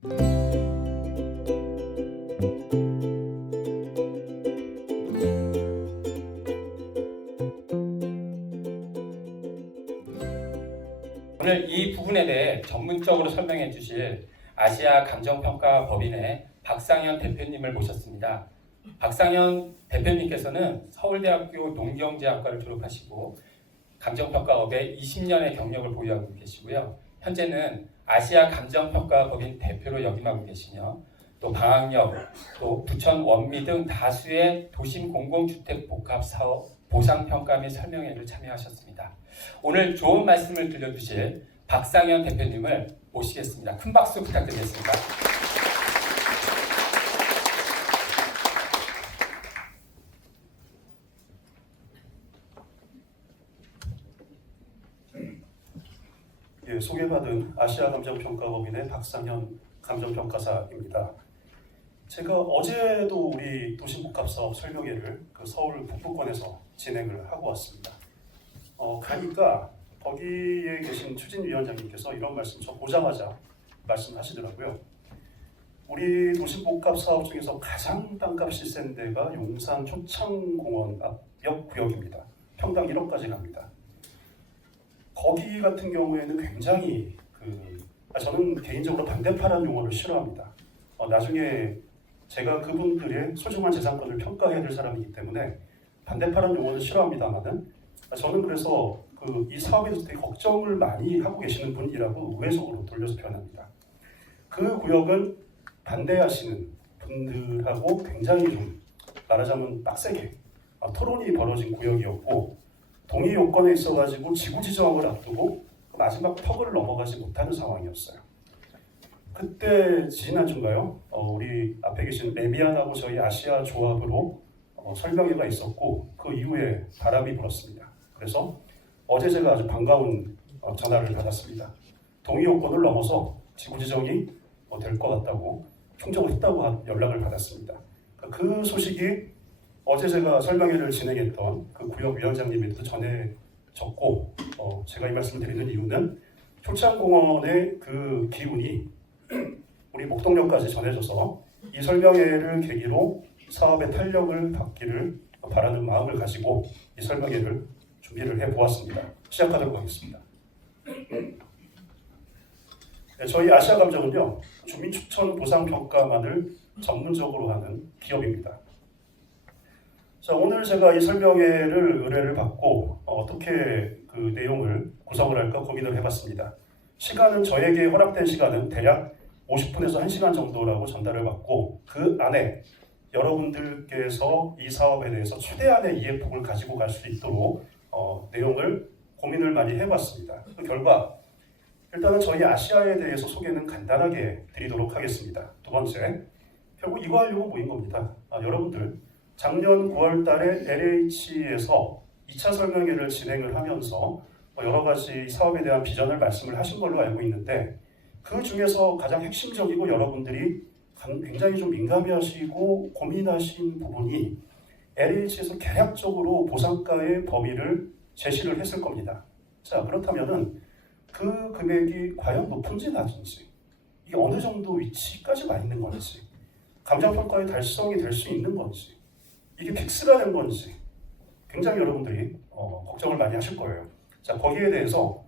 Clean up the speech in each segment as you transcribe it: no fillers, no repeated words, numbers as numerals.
오늘 이 부분에 대해 전문적으로 설명해 주실 아시아 감정평가 법인의 박상현 대표님을 모셨습니다. 박상현 대표님께서는 서울대학교 농경제학과를 졸업하시고 감정평가업에 20년의 경력을 보유하고 계시고요. 현재는 아시아 감정평가 법인 대표로 역임하고 계시며 또 방학역, 또 부천 원미 등 다수의 도심 공공주택 복합 사업 보상평가 및 설명회를 참여하셨습니다. 오늘 좋은 말씀을 들려주실 박상현 대표님을 모시겠습니다. 큰 박수 부탁드리겠습니다. 예, 소개받은 아시아 감정평가법인의 박상현 감정평가사입니다. 제가 어제도 우리 도심복합사업 설명회를 서울 북부권에서 진행을 하고 왔습니다. 가니까 거기에 계신 추진위원장님께서 이런 말씀 저 보자마자 말씀하시더라고요. 우리 도심복합사업 중에서 가장 땅값이 센 데가 용산 초창공원 앞역 구역입니다. 평당 1억까지 갑니다. 거기 같은 경우에는 굉장히 저는 개인적으로 반대파라는 용어를 싫어합니다. 나중에 제가 그분들의 소중한 재산권을 평가해야 될 사람이기 때문에 반대파라는 용어는 싫어합니다만은 저는 그래서 이 사업에 대해서 되게 걱정을 많이 하고 계시는 분이라고 우회적으로 돌려서 표현합니다. 그 구역은 반대하시는 분들하고 굉장히 좀 말하자면 빡세게 토론이 벌어진 구역이었고 동의 요건에 있어가지고 지구 지정을 앞두고 마지막 턱을 넘어가지 못하는 상황이었어요. 그때 지난주인가요? 우리 앞에 계신 레미안하고 저희 아시아 조합으로 설명회가 있었고 그 이후에 바람이 불었습니다. 그래서 어제 제가 아주 반가운 전화를 받았습니다. 동의 요건을 넘어서 지구 지정이 될 것 같다고 충족을 했다고 연락을 받았습니다. 그 소식이 어제 제가 설명회를 진행했던 그 구역 위원장님에도 전해졌고 제가 이 말씀을 드리는 이유는 초창공원의 그 기운이 우리 목동역까지 전해져서 이 설명회를 계기로 사업의 탄력을 받기를 바라는 마음을 가지고 이 설명회를 준비를 해보았습니다. 시작하도록 하겠습니다. 네, 저희 아시아감정은요, 주민추천 보상평가만을 전문적으로 하는 기업입니다. 자, 오늘 제가 이 설명회를 의뢰를 받고 어떻게 그 내용을 구성을 할까 고민을 해봤습니다. 시간은 저에게 허락된 시간은 대략 50분에서 1시간 정도라고 전달을 받고 그 안에 여러분들께서 이 사업에 대해서 최대한의 이해폭을 가지고 갈 수 있도록 내용을 고민을 많이 해봤습니다. 그 결과 일단은 저희 아시아에 대해서 소개는 간단하게 드리도록 하겠습니다. 두 번째, 결국 이거 하려고 모인 겁니다. 여러분들 작년 9월 달에 LH에서 2차 설명회를 진행을 하면서 여러 가지 사업에 대한 비전을 말씀을 하신 걸로 알고 있는데 그 중에서 가장 핵심적이고 여러분들이 굉장히 좀 민감해하시고 고민하신 부분이 LH에서 계략적으로 보상가의 범위를 제시를 했을 겁니다. 자, 그렇다면은 그 금액이 과연 높은지 낮은지 이게 어느 정도 위치까지 와 있는 건지 감정평가의 달성이 될 수 있는 건지 이게 픽스가 된 건지 굉장히 여러분들이 걱정을 많이 하실 거예요. 자, 거기에 대해서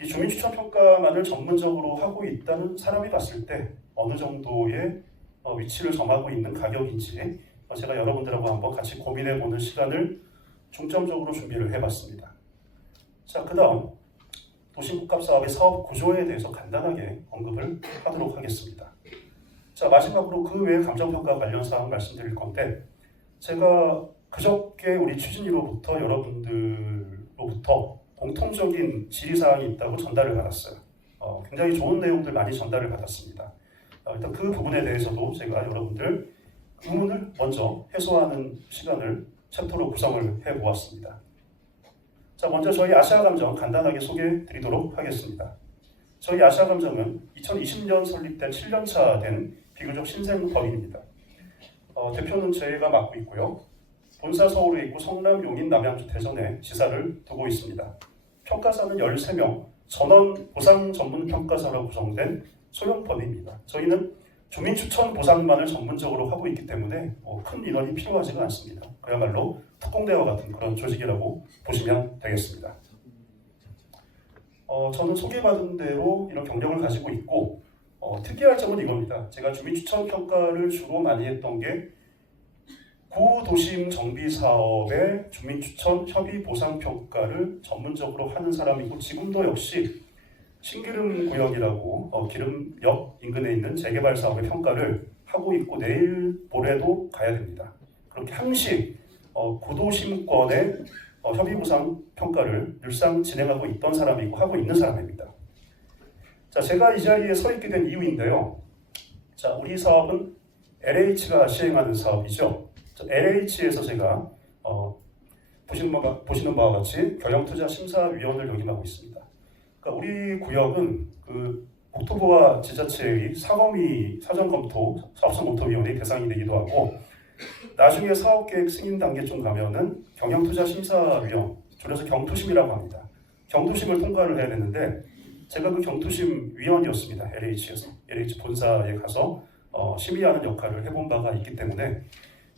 이 주민추천평가만을 전문적으로 하고 있다는 사람이 봤을 때 어느 정도의 위치를 점하고 있는 가격인지 제가 여러분들하고 한번 같이 고민해보는 시간을 중점적으로 준비를 해봤습니다. 자, 그 다음 도심복합사업의 사업 구조에 대해서 간단하게 언급을 하도록 하겠습니다. 자, 마지막으로 그 외의 감정평가 관련 사항 말씀드릴 건데 제가 그저께 우리 취준위로부터 여러분들로부터 공통적인 질의사항이 있다고 전달을 받았어요. 굉장히 좋은 내용들 많이 전달을 받았습니다. 일단 그 부분에 대해서도 제가 여러분들 의문을 먼저 해소하는 시간을 챕터로 구성을 해보았습니다. 자, 먼저 저희 아시아감정 간단하게 소개해 드리도록 하겠습니다. 저희 아시아감정은 2020년 설립된 7년차 된 비교적 신생 법인입니다. 대표는 제가 맡고 있고요. 본사 서울에 있고 성남, 용인, 남양주, 대전에 지사를 두고 있습니다. 평가사는 13명, 전원 보상 전문 평가사로 구성된 소형법입니다. 저희는 주민 추천 보상만을 전문적으로 하고 있기 때문에 큰 인원이 필요하지가 않습니다. 그야말로 특공대와 같은 그런 조직이라고 보시면 되겠습니다. 저는 소개받은 대로 이런 경력을 가지고 있고 특이할 점은 이겁니다. 제가 주민 추천 평가를 주로 많이 했던 게 구도심 정비 사업의 주민 추천 협의 보상 평가를 전문적으로 하는 사람이고 지금도 역시 신기름 구역이라고 기름역 인근에 있는 재개발 사업의 평가를 하고 있고 내일 모레도 가야 됩니다. 그렇게 항시 구도심권의 협의 보상 평가를 늘상 진행하고 있던 사람이고 하고 있는 사람입니다. 자, 제가 이 자리에 서 있게 된 이유인데요. 자, 우리 사업은 LH가 시행하는 사업이죠. LH에서 제가 보시는 바와 같이 경영투자심사위원을 역임하고 있습니다. 그러니까 우리 구역은 그 국토부와 지자체의 사전검토, 사업성검토위원회의 대상이 되기도 하고 나중에 사업계획 승인 단계쯤 가면은 경영투자심사위원, 줄여서 경투심이라고 합니다. 경투심을 통과를 해야 되는데 제가 그 경투심 위원이었습니다. LH에서. LH 본사에 가서 심의하는 역할을 해본 바가 있기 때문에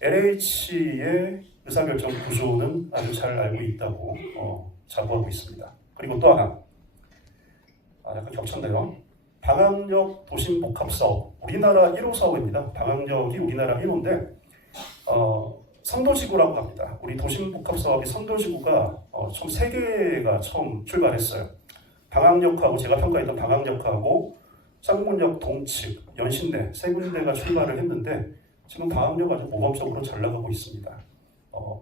LH의 의사결정 구조는 아주 잘 알고 있다고 자부하고 있습니다. 그리고 또 하나, 약간 겹쳤네요. 방학역 도심복합사업, 우리나라 1호 사업입니다. 방학역이 우리나라 1호인데 선도지구라고 합니다. 우리 도심복합사업이 선도지구가 총 3개가 처음 출발했어요. 방학역하고 제가 평가했던 방학역하고 쌍문역 동측, 연신내 3군데가 출발을 했는데 지금 방학역 아주 모범적으로 잘 나가고 있습니다.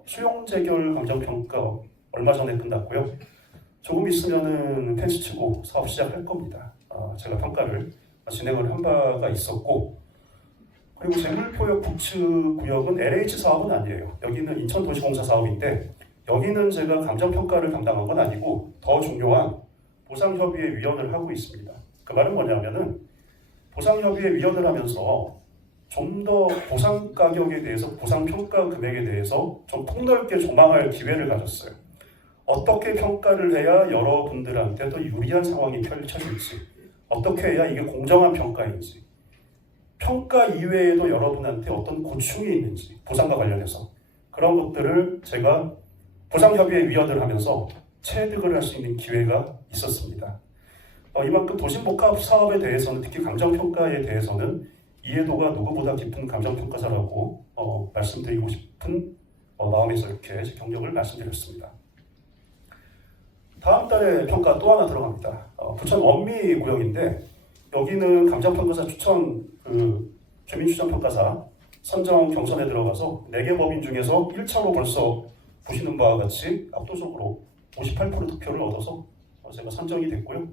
수용재결 감정평가 얼마 전에 끝났고요. 조금 있으면은 펜스 치고 사업 시작할 겁니다. 제가 평가를 진행을 한 바가 있었고 그리고 재물포역 북측 구역은 LH 사업은 아니에요. 여기는 인천도시공사 사업인데 여기는 제가 감정평가를 담당한 건 아니고 더 중요한 보상협의회 위원을 하고 있습니다. 그 말은 뭐냐면은 보상협의회 위원을 하면서 좀 더 보상 가격에 대해서 보상 평가 금액에 대해서 좀 폭넓게 조망할 기회를 가졌어요. 어떻게 평가를 해야 여러분들한테 더 유리한 상황이 펼쳐질지, 어떻게 해야 이게 공정한 평가인지, 평가 이외에도 여러분한테 어떤 고충이 있는지, 보상과 관련해서 그런 것들을 제가 보상협의회 위원을 하면서 체득을 할 수 있는 기회가 있었습니다. 이만큼 도심복합 사업에 대해서는 특히 감정평가에 대해서는 이해도가 누구보다 깊은 감정평가사라고 말씀드리고 싶은 마음에서 이렇게 제 경력을 말씀드렸습니다. 다음 달에 평가 또 하나 들어갑니다. 부천 원미 구역인데 여기는 감정평가사 추천 주민추천평가사 선정 경선에 들어가서 4개 법인 중에서 1차로 벌써 보시는 바와 같이 압도적으로 58% 득표를 얻어서 제가 선정이 됐고요.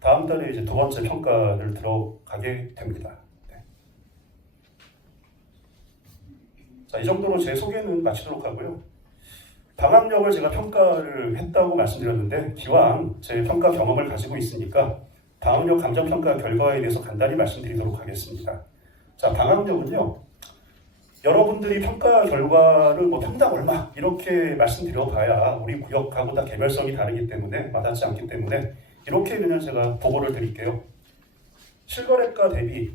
다음 달에 이제 두 번째 평가를 들어가게 됩니다. 네. 자, 이 정도로 제 소개는 마치도록 하고요. 방학역을 제가 평가를 했다고 말씀드렸는데 기왕 제 평가 경험을 가지고 있으니까 방학역 감정평가 결과에 대해서 간단히 말씀드리도록 하겠습니다. 자, 방학역은요. 여러분들이 평가 결과를 평당 얼마 이렇게 말씀드려봐야 우리 구역하고 다 개별성이 다르기 때문에 와닿지 않기 때문에 이렇게 그냥 제가 보고를 드릴게요. 실거래가 대비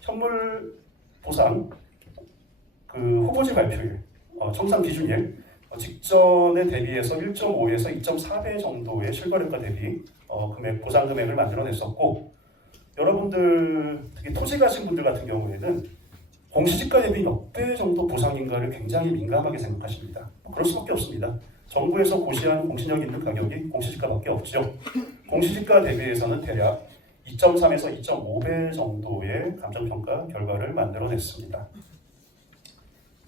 현물 보상 후보지 발표일 청산 기준일 직전에 대비해서 1.5에서 2.4배 정도의 실거래가 대비 보상 금액을 만들어냈었고 여러분들 특히 토지 가진 분들 같은 경우에는 공시지가 대비 몇 배 정도 보상인가를 굉장히 민감하게 생각하십니다. 그럴 수밖에 없습니다. 정부에서 고시한 공신력 있는 가격이 공시지가밖에 없죠. 공시지가 대비해서는 대략 2.3에서 2.5배 정도의 감정평가 결과를 만들어냈습니다.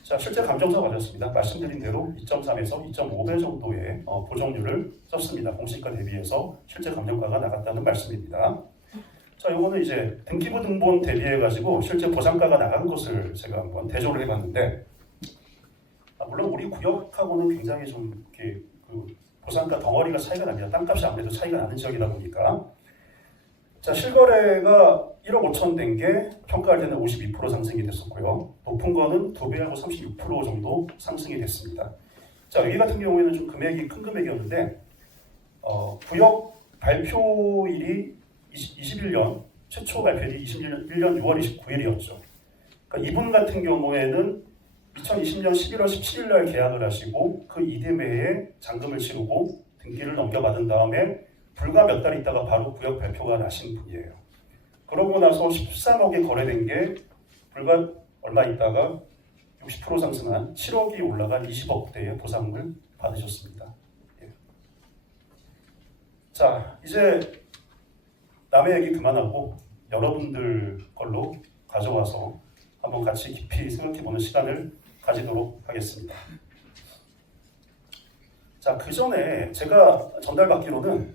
자, 실제 감정서 가졌습니다. 말씀드린 대로 2.3에서 2.5배 정도의 보정률을 썼습니다. 공시지가 대비해서 실제 감정가가 나갔다는 말씀입니다. 자, 요거는 이제 등기부 등본 대비해가지고 실제 보상가가 나간 것을 제가 한번 대조를 해봤는데, 물론 우리 구역하고는 굉장히 좀 이렇게 보상가 덩어리가 차이가 납니다. 땅값이 아무래도 차이가 나는 지역이다 보니까. 자, 실거래가 1억 5천 된 게 평가할 때는 52% 상승이 됐었고요. 높은 거는 2배하고 36% 정도 상승이 됐습니다. 자, 여기 같은 경우에는 좀 금액이 큰 금액이었는데, 구역 발표일이 21년 최초 발표일이 21년 6월 29일이었죠. 그러니까 이분 같은 경우에는 2020년 11월 17일 날 계약을 하시고 그 이듬해에 잔금을 치르고 등기를 넘겨받은 다음에 불과 몇 달 있다가 바로 구역 발표가 나신 분이에요. 그러고 나서 13억이 거래된 게 불과 얼마 있다가 60% 상승한 7억이 올라간 20억대의 보상을 받으셨습니다. 예. 자, 이제 남의 얘기 그만하고 여러분들 걸로 가져와서 한번 같이 깊이 생각해보는 시간을 가지도록 하겠습니다. 자, 그 전에 제가 전달받기로는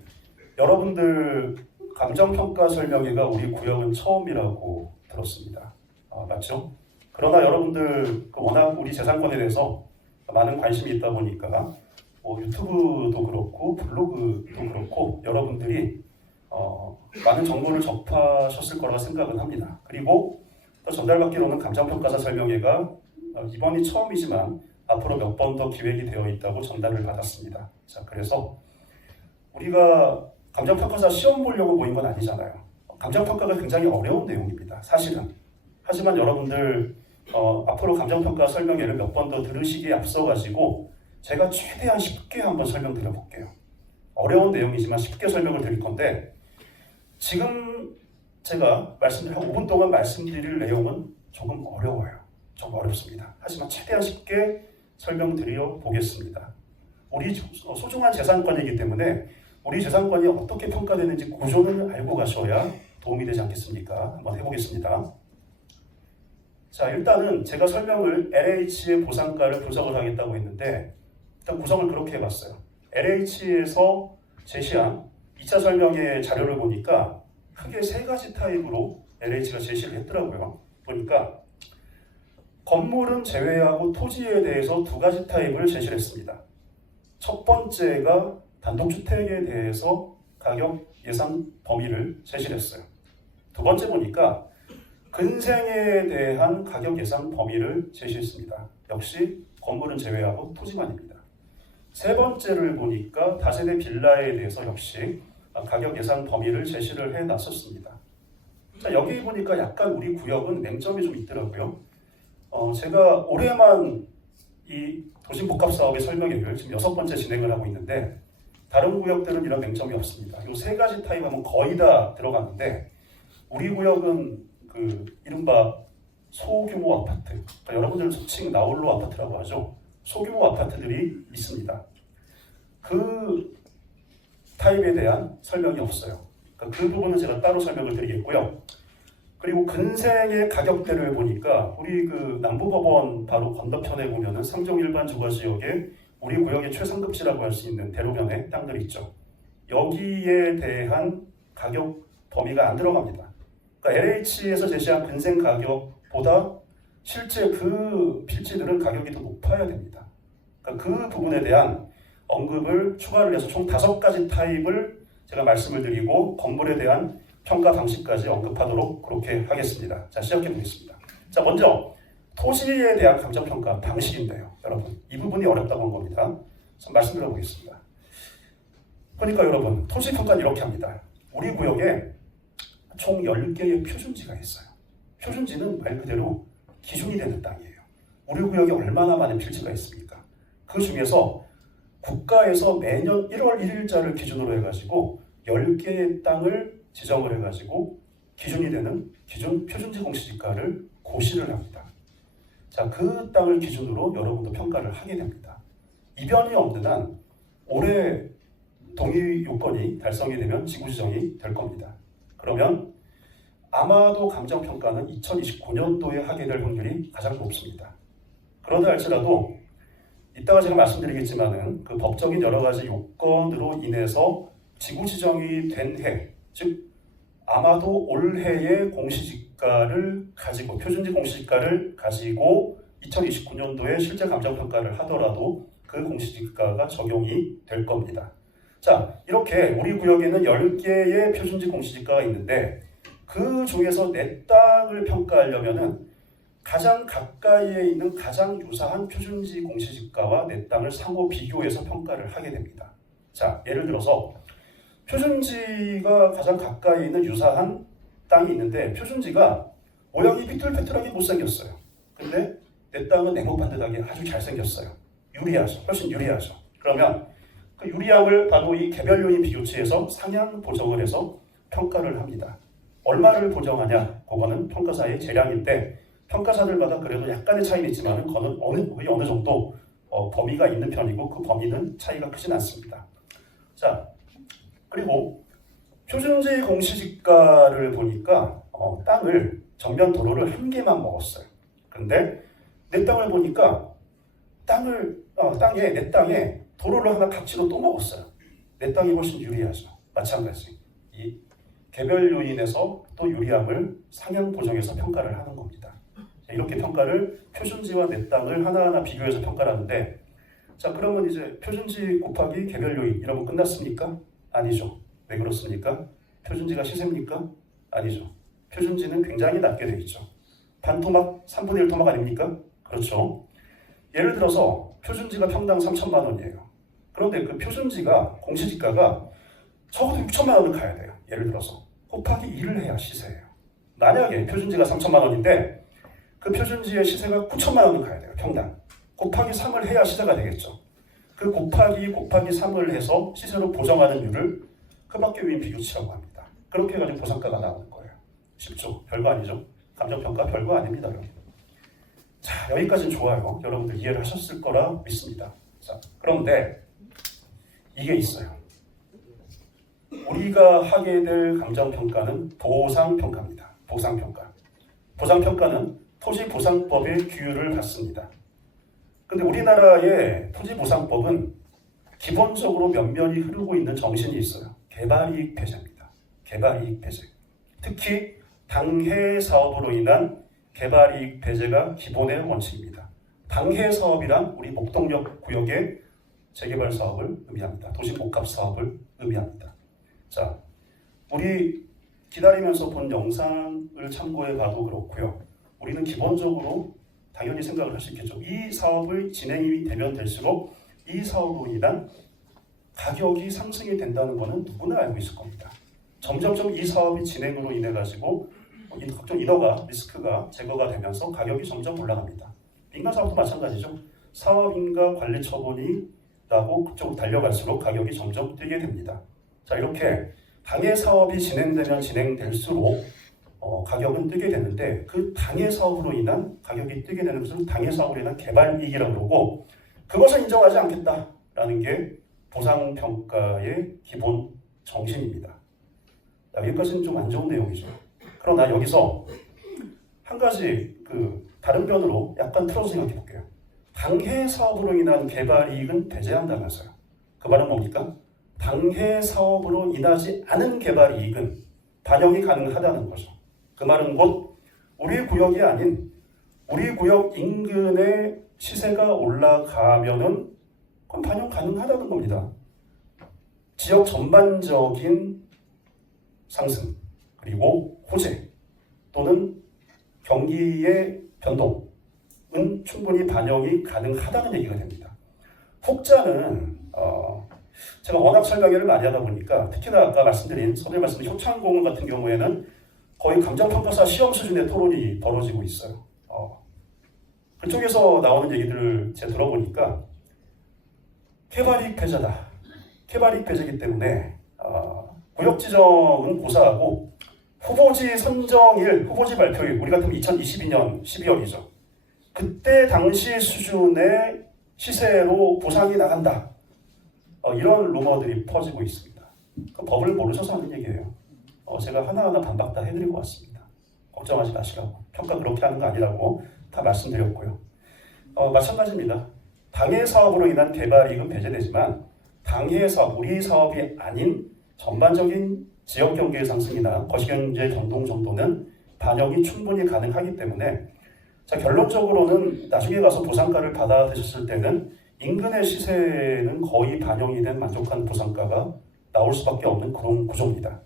여러분들 감정평가 설명회가 우리 구역은 처음이라고 들었습니다. 맞죠? 그러나 여러분들 워낙 우리 재산권에 대해서 많은 관심이 있다 보니까 유튜브도 그렇고 블로그도 그렇고 여러분들이 많은 정보를 접하셨을 거라고 생각은 합니다. 그리고 또 전달받기로는 감정평가사 설명회가 이번이 처음이지만 앞으로 몇 번 더 기획이 되어 있다고 전달을 받았습니다. 자, 그래서 우리가 감정평가사 시험 보려고 모인 건 아니잖아요. 감정평가가 굉장히 어려운 내용입니다. 사실은. 하지만 여러분들 앞으로 감정평가 설명회를 몇 번 더 들으시기에 앞서가지고 제가 최대한 쉽게 한번 설명드려 볼게요. 어려운 내용이지만 쉽게 설명을 드릴 건데 지금 제가 한 5분 동안 말씀드릴 내용은 조금 어려워요. 좀 어렵습니다. 하지만 최대한 쉽게 설명드려 보겠습니다. 우리 소중한 재산권이기 때문에 우리 재산권이 어떻게 평가되는지 구조를 알고 가셔야 도움이 되지 않겠습니까? 한번 해보겠습니다. 자, 일단은 제가 설명을 LH의 보상가를 분석을 하겠다고 했는데 일단 구성을 그렇게 해봤어요. LH에서 제시한 2차 설명의 자료를 보니까 크게 3가지 타입으로 LH가 제시를 했더라고요. 보니까 건물은 제외하고 토지에 대해서 2가지 타입을 제시를 했습니다. 첫 번째가 단독주택에 대해서 가격 예상 범위를 제시를 했어요. 두 번째 보니까 근생에 대한 가격 예상 범위를 제시했습니다. 역시 건물은 제외하고 토지만입니다. 세 번째를 보니까 다세대 빌라에 대해서 역시 가격 예상 범위를 제시를 해놨었습니다. 자, 여기 보니까 약간 우리 구역은 맹점이 좀 있더라고요. 제가 올해만 이 도심복합사업의 설명회를 지금 6번째 진행을 하고 있는데 다른 구역들은 이런 맹점이 없습니다. 이 3가지 타입 하면 거의 다 들어가는데 우리 구역은 이른바 소규모 아파트, 그러니까 여러분들은 소칭 나홀로 아파트라고 하죠. 소규모 아파트들이 있습니다. 그 타입에 대한 설명이 없어요. 그러니까 그 부분은 제가 따로 설명을 드리겠고요. 그리고 근생의 가격대를 보니까 우리 남부법원 바로 건너편에 보면은 상정 일반 주거지역에 우리 구역의 최상급지라고 할 수 있는 대로변에 땅들이 있죠. 여기에 대한 가격 범위가 안 들어갑니다. 그러니까 LH에서 제시한 근생 가격보다 실제 그 필지들은 가격이 더 높아야 됩니다. 그러니까 그 부분에 대한 언급을 추가를 해서 총 5가지 타입을 제가 말씀을 드리고 건물에 대한 평가 방식까지 언급하도록 그렇게 하겠습니다. 자, 시작해 보겠습니다. 자, 먼저 토지에 대한 감정평가 방식인데요. 여러분, 이 부분이 어렵다고 한 겁니다. 말씀드려 보겠습니다. 그러니까 여러분, 토지평가는 이렇게 합니다. 우리 구역에 총 10개의 표준지가 있어요. 표준지는 말 그대로 기준이 되는 땅이에요. 우리 구역에 얼마나 많은 필지가 있습니까? 그 중에서 국가에서 매년 1월 1일자를 기준으로 해가지고 10개의 땅을 지정을 해가지고 기준이 되는 기준 표준지 공시지가를 고시를 합니다. 자, 그 땅을 기준으로 여러분도 평가를 하게 됩니다. 이변이 없는 한 올해 동의 요건이 달성이 되면 지구 지정이 될 겁니다. 그러면 아마도 감정평가는 2029년도에 하게 될 확률이 가장 높습니다. 그러다 할지라도 이따가 제가 말씀드리겠지만은 그 법적인 여러 가지 요건으로 인해서 지구 지정이 된 해, 즉 아마도 올해의 공시지가를 가지고 표준지 공시지가를 가지고 2029년도에 실제 감정평가를 하더라도 그 공시지가가 적용이 될 겁니다. 자, 이렇게 우리 구역에는 10개의 표준지 공시지가가 있는데 그 중에서 내 땅을 평가하려면은 가장 가까이에 있는 가장 유사한 표준지 공시지가와 내 땅을 상호 비교해서 평가를 하게 됩니다. 자, 예를 들어서 표준지가 가장 가까이 있는 유사한 땅이 있는데 표준지가 모양이 삐뚤빼뚤하게 못생겼어요. 근데 내 땅은 네모반듯하게 아주 잘생겼어요. 유리하죠. 훨씬 유리하죠. 그러면 그 유리함을 바로 이 개별 요인 비교치에서 상향 보정을 해서 평가를 합니다. 얼마를 보정하냐? 그거는 평가사의 재량인데 평가사들마다 그래도 약간의 차이는 있지만 그거는 어느 정도 범위가 있는 편이고 그 범위는 차이가 크진 않습니다. 자, 그리고 표준지 공시지가를 보니까 땅을 전면 도로를 한 개만 먹었어요. 근데 내 땅을 보니까 내 땅에 도로를 하나 각지로 또 먹었어요. 내 땅이 훨씬 유리하죠. 마찬가지. 이 개별 요인에서 또 유리함을 상향 보정해서 평가를 하는 겁니다. 이렇게 평가를 표준지와 내 땅을 하나하나 비교해서 평가를 하는데 자, 그러면 이제 표준지 곱하기 개별 요인 이러면 끝났습니까? 아니죠. 왜 그렇습니까? 표준지가 시세입니까? 아니죠. 표준지는 굉장히 낮게 되어 있죠. 반토막 3분의 1 토막 아닙니까? 그렇죠. 예를 들어서 표준지가 평당 3천만 원이에요. 그런데 그 표준지가 공시지가가 적어도 6천만 원을 가야 돼요. 예를 들어서 곱하기 2를 해야 시세예요. 만약에 표준지가 3천만 원인데 그 표준지의 시세가 9천만 원을 가야 돼요. 평당. 곱하기 3을 해야 시세가 되겠죠. 그 곱하기 3을 해서 시세로 보정하는 율을 그 밖에 요인 비교치라고 합니다. 그렇게 해가지고 보상가가 나오는 거예요. 쉽죠? 별거 아니죠? 감정평가 별거 아닙니다. 여러분. 자, 여기까지는 좋아요. 여러분들 이해를 하셨을 거라 믿습니다. 자, 그런데 이게 있어요. 우리가 하게 될 감정평가는 보상평가입니다. 보상평가. 보상평가는 토지보상법의 규율을 받습니다. 근데 우리나라의 토지보상법은 기본적으로 면면이 흐르고 있는 정신이 있어요. 개발이익 배제입니다. 개발이익 배제. 특히 당해 사업으로 인한 개발이익 배제가 기본의 원칙입니다. 당해 사업이란 우리 목동역 구역의 재개발 사업을 의미합니다. 도시복합 사업을 의미합니다. 자, 우리 기다리면서 본 영상을 참고해 봐도 그렇고요. 우리는 기본적으로 당연히 생각을 할 수 있겠죠. 이 사업의 진행이 되면 될수록 이 사업으로 인한 가격이 상승이 된다는 것은 누구나 알고 있을 겁니다. 점점점 이 사업이 진행으로 인해 가지고 각종 인허가 리스크가 제거가 되면서 가격이 점점 올라갑니다. 민간 사업도 마찬가지죠. 사업인가 관리 처분이 나고 그쪽으로 달려갈수록 가격이 점점 뛰게 됩니다. 자, 이렇게 당해 사업이 진행되면 진행될수록 가격은 뜨게 되는데 그 당해 사업으로 인한 가격이 뜨게 되는 것은 당해 사업으로 인한 개발이익이라고 그러고 그것을 인정하지 않겠다라는 게 보상평가의 기본 정신입니다. 여기까지는 좀 안 좋은 내용이죠. 그러나 여기서 한 가지 다른 변으로 약간 틀어서 생각해 볼게요. 당해 사업으로 인한 개발이익은 배제한다면서요. 그 말은 뭡니까? 당해 사업으로 인하지 않은 개발이익은 반영이 가능하다는 거죠. 그 말은 곧 우리 구역이 아닌 우리 구역 인근의 시세가 올라가면은 그건 반영 가능하다는 겁니다. 지역 전반적인 상승 그리고 호재 또는 경기의 변동은 충분히 반영이 가능하다는 얘기가 됩니다. 혹자는 제가 워낙 설명회를 많이 하다 보니까 특히나 아까 말씀드린 서두에 말씀드린 효창공원 같은 경우에는 거의 감정평가사 시험 수준의 토론이 벌어지고 있어요. 그쪽에서 나오는 얘기들을 제가 들어보니까 개발이익 배제다. 개발이익 배제이기 때문에 구역 지정은 고사하고 후보지 선정일, 후보지 발표일, 우리 같으면 2022년 12월이죠. 그때 당시 수준의 시세로 보상이 나간다. 이런 루머들이 퍼지고 있습니다. 그 법을 모르셔서 하는 얘기예요. 제가 하나하나 반박 다 해드리고 왔습니다. 걱정하지 마시라고. 평가 그렇게 하는 거 아니라고 다 말씀드렸고요. 마찬가지입니다. 당해 사업으로 인한 개발이익은 배제되지만 당해 사업, 우리 사업이 아닌 전반적인 지역 경기의 상승이나 거시경제 변동 정도는 반영이 충분히 가능하기 때문에 자, 결론적으로는 나중에 가서 보상가를 받아드셨을 때는 인근의 시세는 거의 반영이 된 만족한 보상가가 나올 수밖에 없는 그런 구조입니다.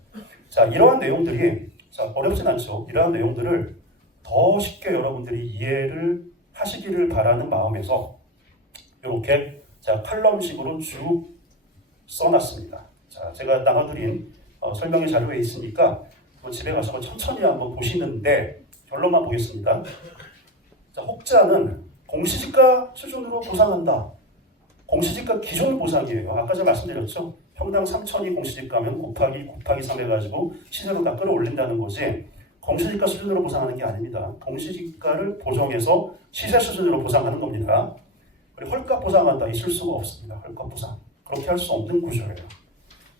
자, 이러한 내용들이 어렵진 않죠. 이러한 내용들을 더 쉽게 여러분들이 이해를 하시기를 바라는 마음에서 이렇게 제가 칼럼식으로 쭉 써놨습니다. 자, 제가 나눠드린 설명의 자료에 있으니까 집에 가서 천천히 한번 보시는데 결론만 보겠습니다. 자, 혹자는 공시지가 수준으로 보상한다. 공시지가 기존 보상이에요. 아까 제가 말씀드렸죠. 평당 3,000이 공시지가면 곱하기 3 해가지고 시세로 다 끌어올린다는 거지 공시지가 수준으로 보상하는 게 아닙니다. 공시지가를 보정해서 시세 수준으로 보상하는 겁니다. 그리고 헐값 보상한다. 있을 수가 없습니다. 헐값 보상. 그렇게 할 수 없는 구조예요.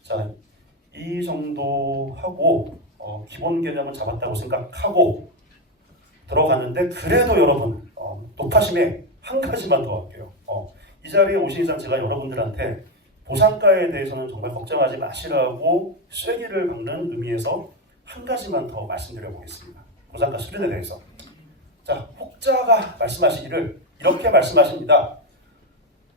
자, 이 정도 하고 기본 개념은 잡았다고 생각하고 들어가는데 그래도 여러분 높아심에 한 가지만 더 할게요. 이 자리에 오신 이상 제가 여러분들한테 보상가에 대해서는 정말 걱정하지 마시라고 쐐기를 박는 의미에서 한 가지만 더 말씀드려 보겠습니다. 보상가 수준에 대해서. 자, 혹자가 말씀하시기를 이렇게 말씀하십니다.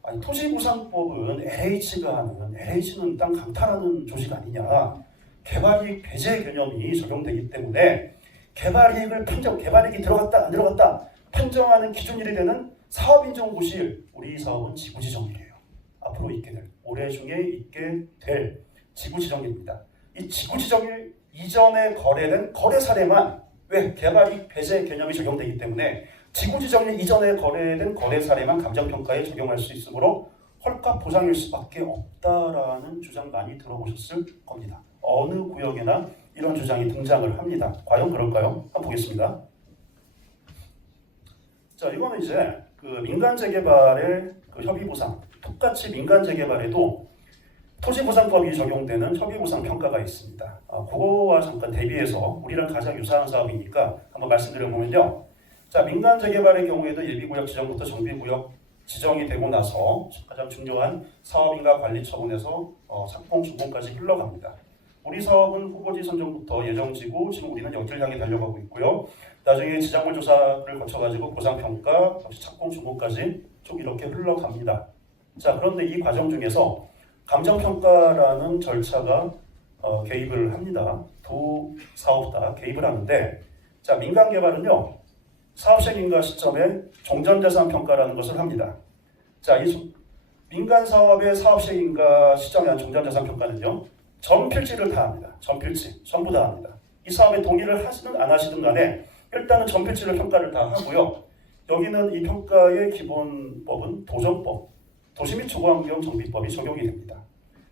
아니, 토지보상법은 LH가 하는 LH는 땅 강탈하는 조직 아니냐. 개발이익 배제 개념이 적용되기 때문에 개발이익이 들어갔다 안 들어갔다 판정하는 기준일이 되는 사업인정고시일 우리 사업은 지구지정일이에요. 앞으로 올해 중에 있게 될 지구지정일입니다. 이 지구지정일 이전에 거래된 거래 사례만 왜 개발이익 배제 개념이 적용되기 때문에 지구지정일 이전에 거래된 거래 사례만 감정평가에 적용할 수 있으므로 헐값 보상일 수밖에 없다라는 주장 많이 들어보셨을 겁니다. 어느 구역에나 이런 주장이 등장을 합니다. 과연 그럴까요? 한번 보겠습니다. 자, 이거는 이제 그 민간 재개발의 그 협의보상, 똑같이 민간 재개발에도 토지보상법이 적용되는 협의보상 평가가 있습니다. 그거와 잠깐 대비해서 우리랑 가장 유사한 사업이니까 한번 말씀드려보면요. 자, 민간 재개발의 경우에도 예비구역 지정부터 정비구역 지정이 되고 나서 가장 중요한 사업인가 관리 처분에서 착공 준공까지 흘러갑니다. 우리 사업은 후보지 선정부터 예정지고 지금 우리는 여기를 향해 달려가고 있고요. 나중에 지작물 조사를 거쳐가지고 보상평가, 역시 착공 준공까지 쭉 이렇게 흘러갑니다. 자, 그런데 이 과정 중에서 감정평가라는 절차가 개입을 합니다. 두 사업 다 개입을 하는데, 자, 민간 개발은요, 사업 시행인가 시점에 종전재산 평가라는 것을 합니다. 자, 이 민간 사업의 사업 시행인가 시점에 한 종전재산 평가는요, 전필지를 다 합니다. 전필지, 전부 다 합니다. 이 사업에 동의를 하시든 안 하시든 간에 일단은 전필지를 평가를 다 하고요. 여기는 이 평가의 기본법은 도정법, 도시 및 주거환경 정비법이 적용이 됩니다.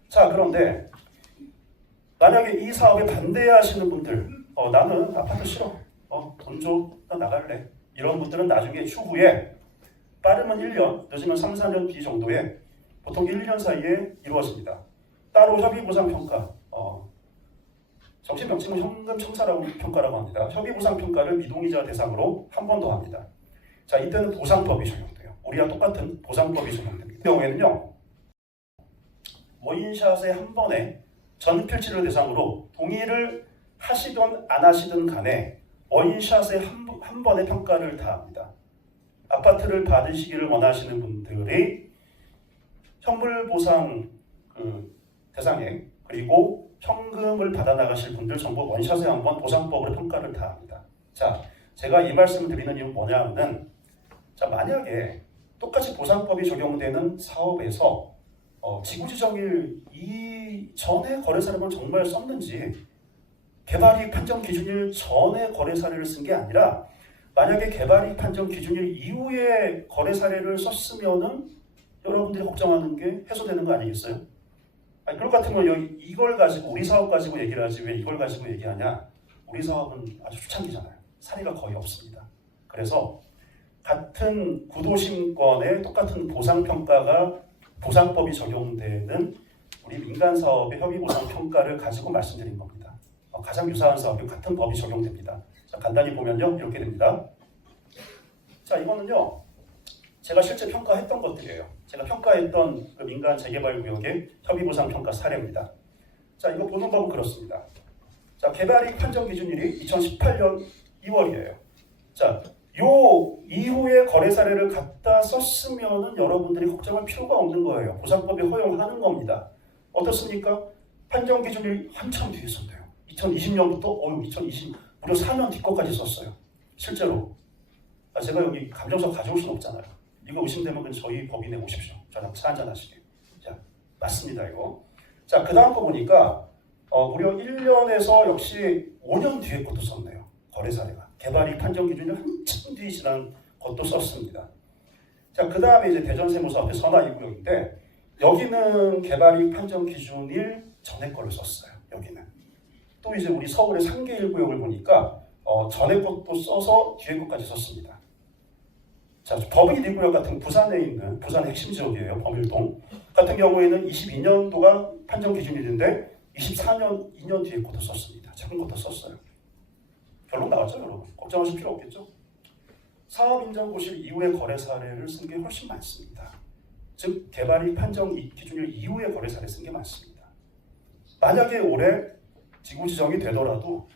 자, 그런데 만약에 이 사업에 반대하시는 분들, 나는 아파트 싫어, 돈 줘, 나 나갈래. 이런 분들은 나중에 추후에 빠르면 1년, 늦으면 3, 4년 뒤 정도에 보통 1년 사이에 이루어집니다. 따로 협의보상평가, 정신병치면 현금 청사라고 평가라고 합니다. 협의보상평가를 미동의자 대상으로 한 번 더 합니다. 자, 이때는 보상법이 적용돼요. 우리와 똑같은 보상법이 적용됩니다. 이 경우에는요, 원샷에 한 번에 전 필지를 대상으로 동의를 하시든 안 하시든 간에 원샷에 한 번의 평가를 다 합니다. 아파트를 받으시기를 원하시는 분들이 현물보상 대상액 그리고 현금을 받아 나가실 분들 전부 원샷에 한번 보상법으로 평가를 다 합니다. 자, 제가 이 말씀을 드리는 이유는 뭐냐면은, 자, 만약에 똑같이 보상법이 적용되는 사업에서 지구지정일 이전에 거래 사례만 정말 썼는지 개발이익 판정 기준일 전에 거래 사례를 쓴 게 아니라 만약에 개발이익 판정 기준일 이후에 거래 사례를 썼으면은 여러분들이 걱정하는 게 해소되는 거 아니겠어요? 아니, 그럴 것 같으면 이걸 가지고 우리 사업 가지고 얘기를 하지 왜 이걸 가지고 얘기하냐? 우리 사업은 아주 초창기잖아요. 사례가 거의 없습니다. 그래서 같은 구도심권에 똑같은 보상법이 적용되는 우리 민간 사업의 협의보상평가를 가지고 말씀드린 겁니다. 가장 유사한 사업이 같은 법이 적용됩니다. 자, 간단히 보면요, 이렇게 됩니다. 자, 이거는요, 제가 실제 평가했던 것들이에요. 제가 평가했던 그 민간 재개발 구역의 협의보상 평가 사례입니다. 자, 이거 보는 법은 그렇습니다. 자, 개발이익 판정 기준일이 2018년 2월이에요. 자, 요 이후에 거래 사례를 갖다 썼으면은 여러분들이 걱정할 필요가 없는 거예요. 보상법이 허용하는 겁니다. 어떻습니까? 판정 기준일이 한참 뒤에 썼대요. 2020년부터 2020 무려 4년 뒤 거까지 썼어요. 실제로. 제가 여기 감정서 가져올 수는 없잖아요. 이거 의심되면 저희 법인에 오십시오. 저랑 차 한잔 하시게. 자, 맞습니다, 이거. 자, 그 다음 거 보니까 무려 1년에서 역시 5년 뒤에 것도 썼네요. 거래 사례가. 개발이익 판정 기준이 한참 뒤에 지난 것도 썼습니다. 자, 그 다음에 이제 대전세무서 앞에 선화 2구역인데 여기는 개발이익 판정 기준일 전에 거를 썼어요. 여기는. 또 이제 우리 서울의 상계 1구역을 보니까 전에 것도 써서 뒤에 것까지 썼습니다. 자, 범일 2구역 같은 부산에 있는 부산의 핵심 지역이에요. 범일동 같은 경우에는 22년도가 판정 기준일인데 24년 2년 뒤에 것도 썼습니다. 최근 것도 썼어요. 결론 나왔죠, 여러분? 걱정하실 필요 없겠죠? 사업인정고실 이후의 거래 사례를 쓴 게 훨씬 많습니다. 즉 개발이익 판정 기준일 이후의 거래 사례 쓴 게 많습니다. 만약에 올해 지구 지정이 되더라도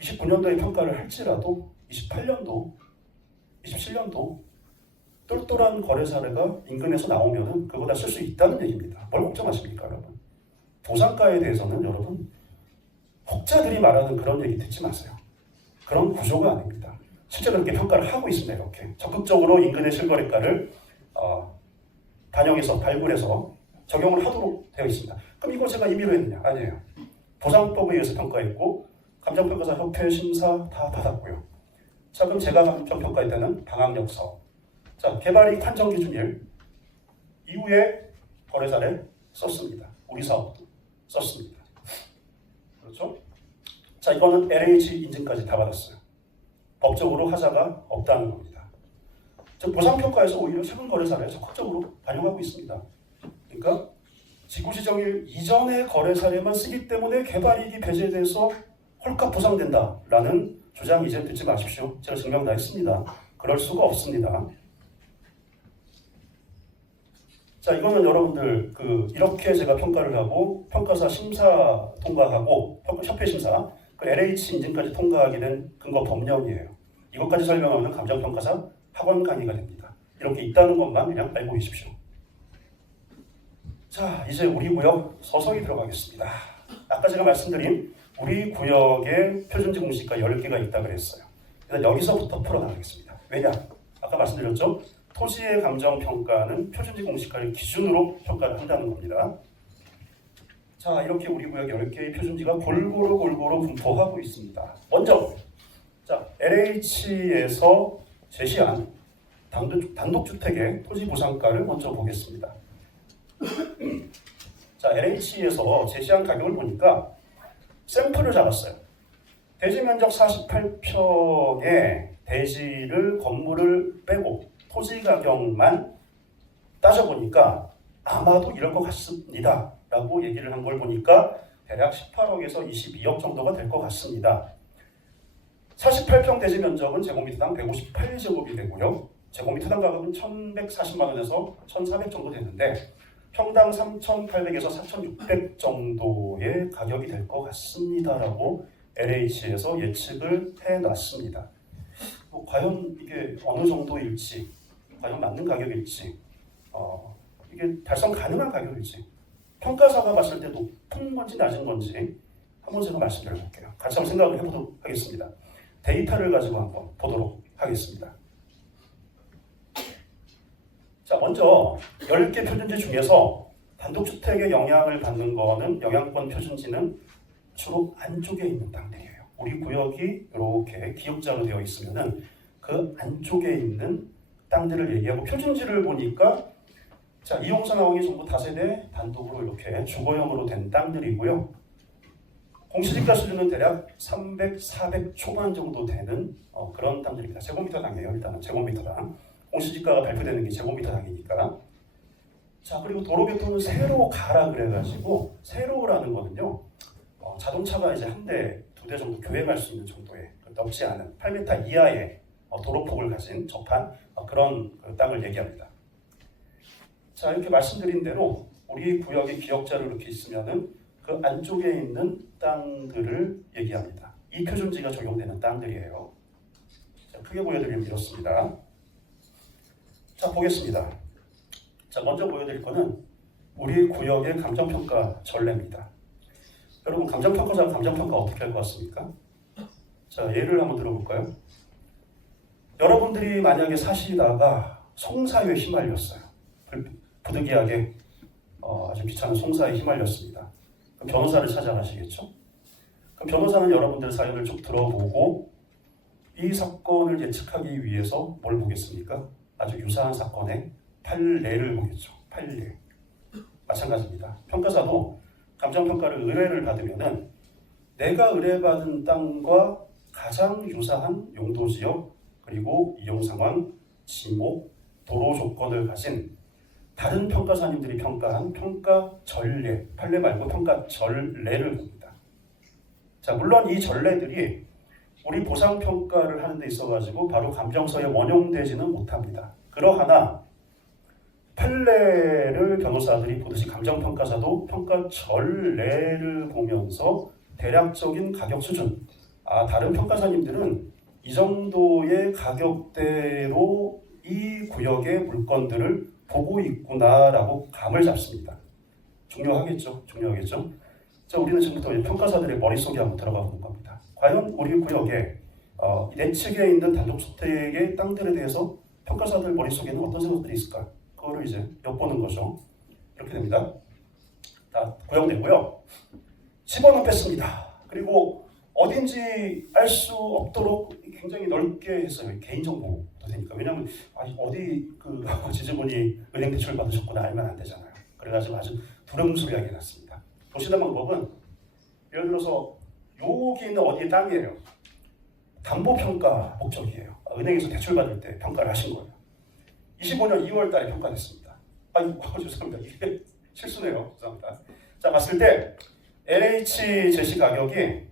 29년도에 평가를 할지라도 28년도, 27년도 똘똘한 거래 사례가 인근에서 나오면은 그거 다 쓸 수 있다는 얘기입니다. 뭘 걱정하십니까, 여러분? 부산가에 대해서는 여러분 혹자들이 말하는 그런 얘기 듣지 마세요. 그런 구조가 아닙니다. 실제로 이렇게 평가를 하고 있습니다. 이렇게 적극적으로 인근의 실거래가를 반영해서 발굴해서 적용을 하도록 되어 있습니다. 그럼 이걸 제가 임의로 했느냐? 아니에요. 보상법에 의해서 평가했고 감정평가사 협회 심사 다 받았고요. 자, 그럼 제가 감정평가할 때는 방학역서. 자, 개발이익 판정 기준일 이후에 거래 사례 썼습니다. 우리 사업도 썼습니다. 그렇죠? 자, 이거는 LH 인증까지 다 받았어요. 법적으로 하자가 없다는 겁니다. 즉 보상평가에서 오히려 최근 거래 사례를 적극적으로 반영하고 있습니다. 그러니까 지구지정일 이전의 거래 사례만 쓰기 때문에 개발이익이 배제돼서 헐값 보상된다라는 주장 이제 듣지 마십시오. 제가 증명 다 했습니다. 그럴 수가 없습니다. 자, 이거는 여러분들 이렇게 제가 평가를 하고 평가사 심사 통과하고 협회 심사 그 LH 인증까지 통과하게 된 근거 법령이에요. 이것까지 설명하면 감정평가사 학원 강의가 됩니다. 이렇게 있다는 것만 그냥 알고 계십시오. 자, 이제 우리 구역 서서히 들어가겠습니다. 아까 제가 말씀드린 우리 구역에 표준지 공시가 10개가 있다고 그랬어요. 그래서 여기서부터 풀어나가겠습니다. 왜냐? 아까 말씀드렸죠? 토지의 감정평가는 표준지 공시가를 기준으로 평가를 한다는 겁니다. 자, 이렇게 우리 구역 10개의 표준지가 골고루 분포하고 있습니다. 먼저 자, LH에서 제시한 단독주택의 토지보상가를 먼저 보겠습니다. 자, LH에서 제시한 가격을 보니까 샘플을 잡았어요. 대지 면적 48평의 대지를 건물을 빼고 토지 가격만 따져보니까 아마도 이럴 것 같습니다 라고 얘기를 한 걸 보니까 대략 18억에서 22억 정도가 될 것 같습니다. 48평 대지 면적은 제곱미터당 158제곱이 되고요. 제곱미터당 가격은 1,140만 원에서 1,400 정도 되는데 평당 3,800에서 4,600 정도의 가격이 될 것 같습니다라고 LH에서 예측을 해놨습니다. 과연 이게 어느 정도일지, 과연 맞는 가격일지, 이게 달성 가능한 가격일지, 평가사가 봤을 때 높은 건지 낮은 건지 한번 제가 말씀드려볼게요. 같이 한번 생각을 해보도록 하겠습니다. 데이터를 가지고 한번 보도록 하겠습니다. 자, 먼저 10개 표준지 중에서 단독주택에 영향을 받는 거는 영향권 표준지는 주로 안쪽에 있는 땅들이에요. 우리 구역이 이렇게 기역자로 되어 있으면은 그 안쪽에 있는 땅들을 얘기하고 표준지를 보니까 자, 이용사 나오기 전부 다세대 단독으로 이렇게 주거용으로 된 땅들이고요. 공시지가 수준은 대략 300, 400 초반 정도 되는 그런 땅들입니다. 제곱미터당이에요. 일단은 제곱미터당. 공시지가가 발표되는 게 제곱미터당이니까. 자, 그리고 도로교통은 세로 가라 그래가지고 세로라는 거는요. 자동차가 이제 한 대, 두 대 정도 교행할 수 있는 정도의 넓지 않은 8m 이하의 도로폭을 가진 접한 그런 땅을 얘기합니다. 자, 이렇게 말씀드린 대로 우리 구역의 기역자를 이렇게 있으면은 그 안쪽에 있는 땅들을 얘기합니다. 이 표준지가 적용되는 땅들이에요. 자, 크게 보여드리면 이렇습니다. 자, 보겠습니다. 자, 먼저 보여드릴 거는 우리 구역의 감정평가 전례입니다. 여러분, 감정평가자가 감정평가 어떻게 할 것 같습니까? 자, 예를 한번 들어볼까요? 여러분들이 만약에 사시다가 송사유에 휘말렸어요. 부득이하게 아주 귀찮은 송사에 휘말렸습니다. 그럼 변호사를 찾아가시겠죠? 그럼 변호사는 여러분들 사연을 쭉 들어보고 이 사건을 예측하기 위해서 뭘 보겠습니까? 아주 유사한 사건의 판례를 보겠죠. 판례. 마찬가지입니다. 평가사도 감정평가를 의뢰를 받으면은 내가 의뢰받은 땅과 가장 유사한 용도지역 그리고 이용상황, 지목, 도로 조건을 가진 다른 평가사님들이 평가한 평가 전례, 판례 말고 평가 전례를 봅니다. 자, 물론 이 전례들이 우리 보상평가를 하는 데 있어가지고 바로 감정서에 원용되지는 못합니다. 그러하나 판례를 변호사들이 보듯이 감정평가사도 평가 전례를 보면서 대략적인 가격 수준, 다른 평가사님들은 이 정도의 가격대로 이 구역의 물건들을 보고 있구나라고 감을 잡습니다. 중요하겠죠? 중요하겠죠? 자, 우리는 지금부터 평가사들의 머릿속에 한번 들어가 보는 겁니다. 과연 우리 구역에 내측에 있는 단독주택의 땅들에 대해서 평가사들 머릿속에는 어떤 생각들이 있을까? 그거를 이제 엿보는 거죠. 이렇게 됩니다. 다 구역내고요. 10원은 뺐습니다. 그리고 어딘지 알 수 없도록 굉장히 넓게 했어요. 개인정보도 되니까. 왜냐하면 어디 그 지주분이 은행 대출 받으셨구나 알면 안 되잖아요. 그래가지고 아주 두루뭉술하게 해놨습니다. 보시는 방법은 예를 들어서 여기 있는 어디의 땅이에요. 담보평가 목적이에요. 은행에서 대출 받을 때 평가를 하신 거예요. 25년 2월 달에 평가됐습니다. 죄송합니다. 이게 실수네요. 죄송합니다. 자, 봤을 때 LH 제시 가격이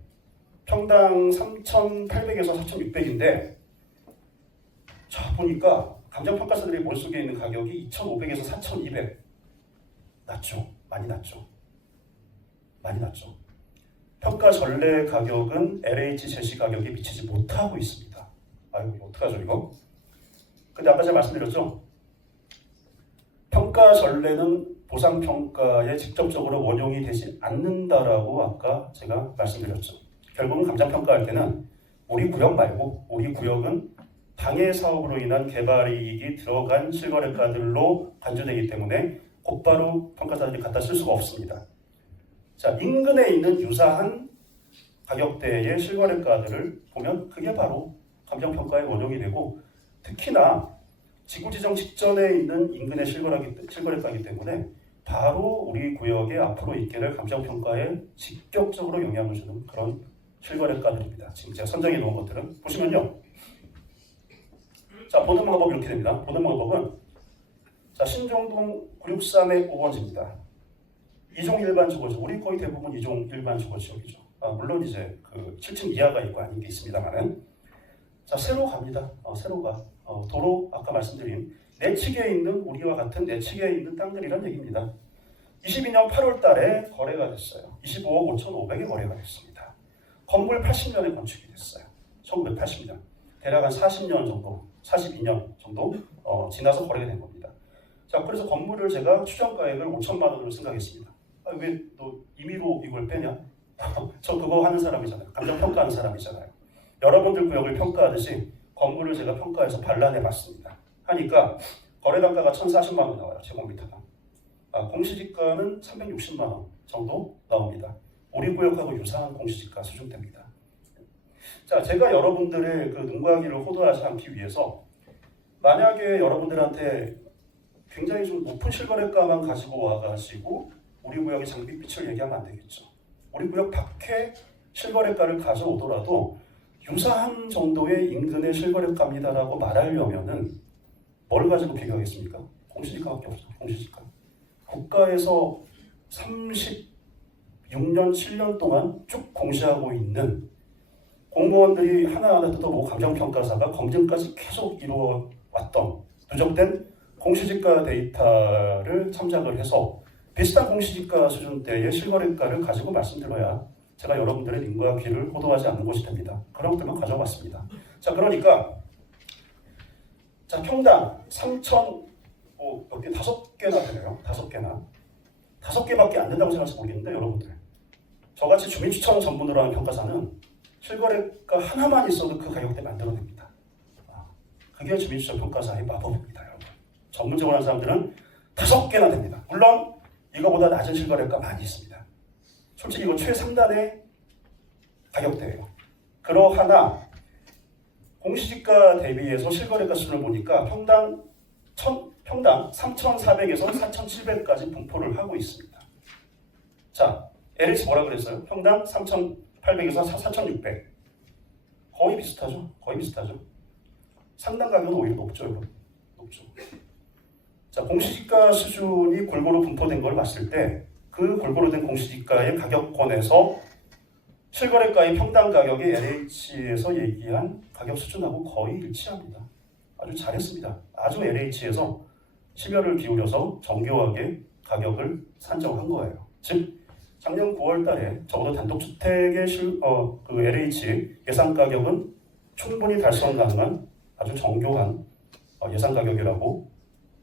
평당 3,800에서 4,600인데 자, 보니까 감정평가사들의 머릿속에 있는 가격이 2,500에서 4,200 낮죠? 많이 낮죠? 많이 낮죠? 평가 전례 가격은 LH 제시 가격에 미치지 못하고 있습니다. 이거 어떡하죠 이거? 근데 아까 제가 말씀드렸죠? 평가 전례는 보상평가에 직접적으로 원용이 되지 않는다라고 아까 제가 말씀드렸죠. 결국은 감정평가할 때는 우리 구역 말고 우리 구역은 당해 사업으로 인한 개발 이익이 들어간 실거래가들로 간주되기 때문에 곧바로 평가사들이 갖다 쓸 수가 없습니다. 자, 인근에 있는 유사한 가격대의 실거래가들을 보면 그게 바로 감정평가에 원용이 되고 특히나 지구지정 직전에 있는 인근의 실거래가이기 때문에 바로 우리 구역에 앞으로 있게 될 감정평가에 직접적으로 영향을 주는 그런 실거래가들입니다. 지금 제가 선정해 놓은 것들은 보시면요. 자, 보는 방법이 이렇게 됩니다. 보는 방법은 자, 신정동 963의 5번지입니다. 2종 일반 주거지. 우리 거의 대부분 2종 일반 주거지역이죠. 물론 이제 그 7층 이하가 있고 아닌 게 있습니다만은 자, 새로 갑니다. 새로 가. 도로 아까 말씀드린 내측에 있는 우리와 같은 내측에 있는 땅들이란 얘기입니다. 22년 8월 달에 거래가 됐어요. 25억 5,500에 거래가 됐습니다. 건물 80년에 건축이 됐어요. 1980년. 대략 한 40년 정도, 42년 정도 지나서 거래가 된 겁니다. 자, 그래서 건물을 제가 추정가액을 5천만 원으로 생각했습니다. 왜 너 임의로 이걸 빼냐? 저 그거 하는 사람이잖아요. 감정평가하는 사람이잖아요. 여러분들 구역을 평가하듯이 건물을 제가 평가해서 반란해 봤습니다. 하니까 거래 단가가 1,040만 원 나와요. 제곱미터당. 공시지가는 360만 원 정도 나옵니다. 우리 구역하고 유사한 공시지가 수준됩니다. 자, 제가 여러분들의 그 눈과 귀를 호도하지 않기 위해서 만약에 여러분들한테 굉장히 좀 높은 실거래가만 가지고 와가지고 우리 구역의 장밋빛을 얘기하면 안 되겠죠. 우리 구역 밖에 실거래가를 가져오더라도 유사한 정도의 인근의 실거래가입니다라고 말하려면은 뭘 가지고 비교하겠습니까? 공시지가밖에 없죠. 공시지가. 국가에서 36년, 7년 동안 쭉 공시하고 있는 공무원들이 하나하나 뜯어보고 감정평가사가 검증까지 계속 이루어왔던 누적된 공시지가 데이터를 참작을 해서 비슷한 공시지가 수준대의 실거래가를 가지고 말씀드려야 제가 여러분들의 눈과 귀를 호도하지 않는 것이 됩니다. 그런 것들만 가져왔습니다. 자, 그러니까 자, 평당 3천 몇 개, 5개나 되네요. 5개나. 5개밖에 안 된다고 생각해서 모르겠는데 여러분들. 저같이 주민추천 전문으로 하는 평가사는 실거래가 하나만 있어도 그 가격대 만들어냅니다. 그게 주민추천 평가사의 마법입니다. 여러분. 전문적으로 하는 사람들은 5개나 됩니다. 물론 이거보다 낮은 실거래가 많이 있습니다. 솔직히 이거 최상단의 가격대예요. 그러하나 공시지가 대비해서 실거래가 수준을 보니까 평당 3,400에서 4,700까지 분포를 하고 있습니다. 자, LH 뭐라 그랬어요? 평당 3,800에서 4,600. 거의 비슷하죠? 거의 비슷하죠? 상당 가격은 오히려 높죠, 여러분. 높죠. 자, 공시지가 수준이 골고루 분포된 걸 봤을 때 그 골고루 된 공시지가의 가격권에서 실거래가의 평당 가격이 LH에서 얘기한 가격 수준하고 거의 일치합니다. 아주 잘했습니다. 아주 LH에서 심혈을 기울여서 정교하게 가격을 산정한 거예요. 즉 작년 9월 달에 적어도 단독주택의 그 LH 예상 가격은 충분히 달성 가능한 아주 정교한 예상 가격이라고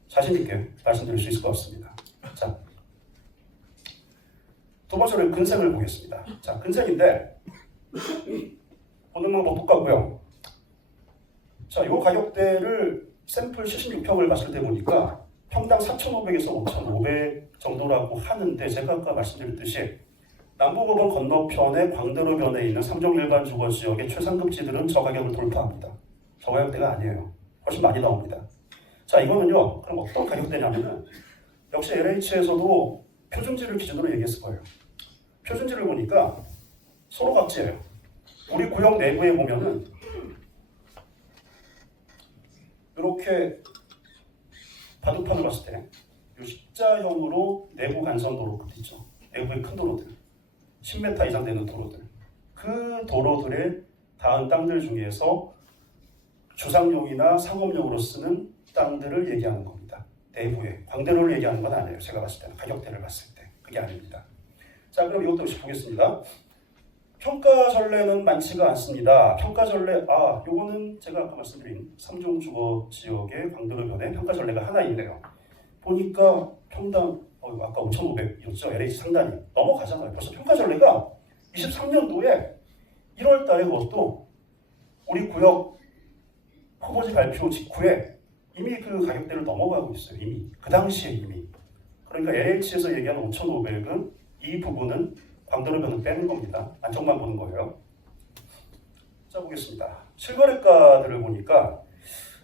자신 있게 말씀드릴 수 있을 것 같습니다. 자, 두 번째로 근생을 보겠습니다. 자, 근생인데 보는 방법 똑같고요. 자, 이 가격대를 샘플 76평을 봤을 때 보니까 평당 4,500에서 5,500 정도라고 하는데 제가 아까 말씀드렸듯이 남부법원 건너편에 광대로변에 있는 3종 일반 주거 지역의 최상급지들은 저 가격을 돌파합니다. 저 가격대가 아니에요. 훨씬 많이 나옵니다. 자, 이거는요. 그럼 어떤 가격대냐면은 역시 LH에서도 표준지를 기준으로 얘기했을 거예요. 표준지를 보니까 서로 각지예요. 우리 구역 내부에 보면은 이렇게 바둑판을 봤을 때 이 십자형으로 내부 간선 도로 끝 있죠. 내부의 큰 도로들, 10m 이상 되는 도로들, 그 도로들에 닿은 땅들 중에서 주상용이나 상업용으로 쓰는 땅들을 얘기하는 겁니다. 내부에 광대로를 얘기하는 건 아니에요. 제가 봤을 때는 가격대를 봤을 때 그게 아닙니다. 자, 그럼 이것도 역시 보겠습니다. 평가 전례는 많지가 않습니다. 평가 전례, 요거는 제가 아까 말씀드린 3종 주거 지역의 광대로변에 평가 전례가 하나 있네요. 보니까 평당 아까 5,500이었죠. LH 상단이 넘어가잖아요. 벌써 평가 전례가 23년도에 1월 달에 그것도 우리 구역 후보지 발표 직후에 이미 그 가격대를 넘어가고 있어요. 이미 그 당시에 이미. 그러니까 LH에서 얘기하는 5,500은 이 부분은 광대로변을 빼는 겁니다. 안쪽만 보는 거예요. 자, 보겠습니다. 실거래가들을 보니까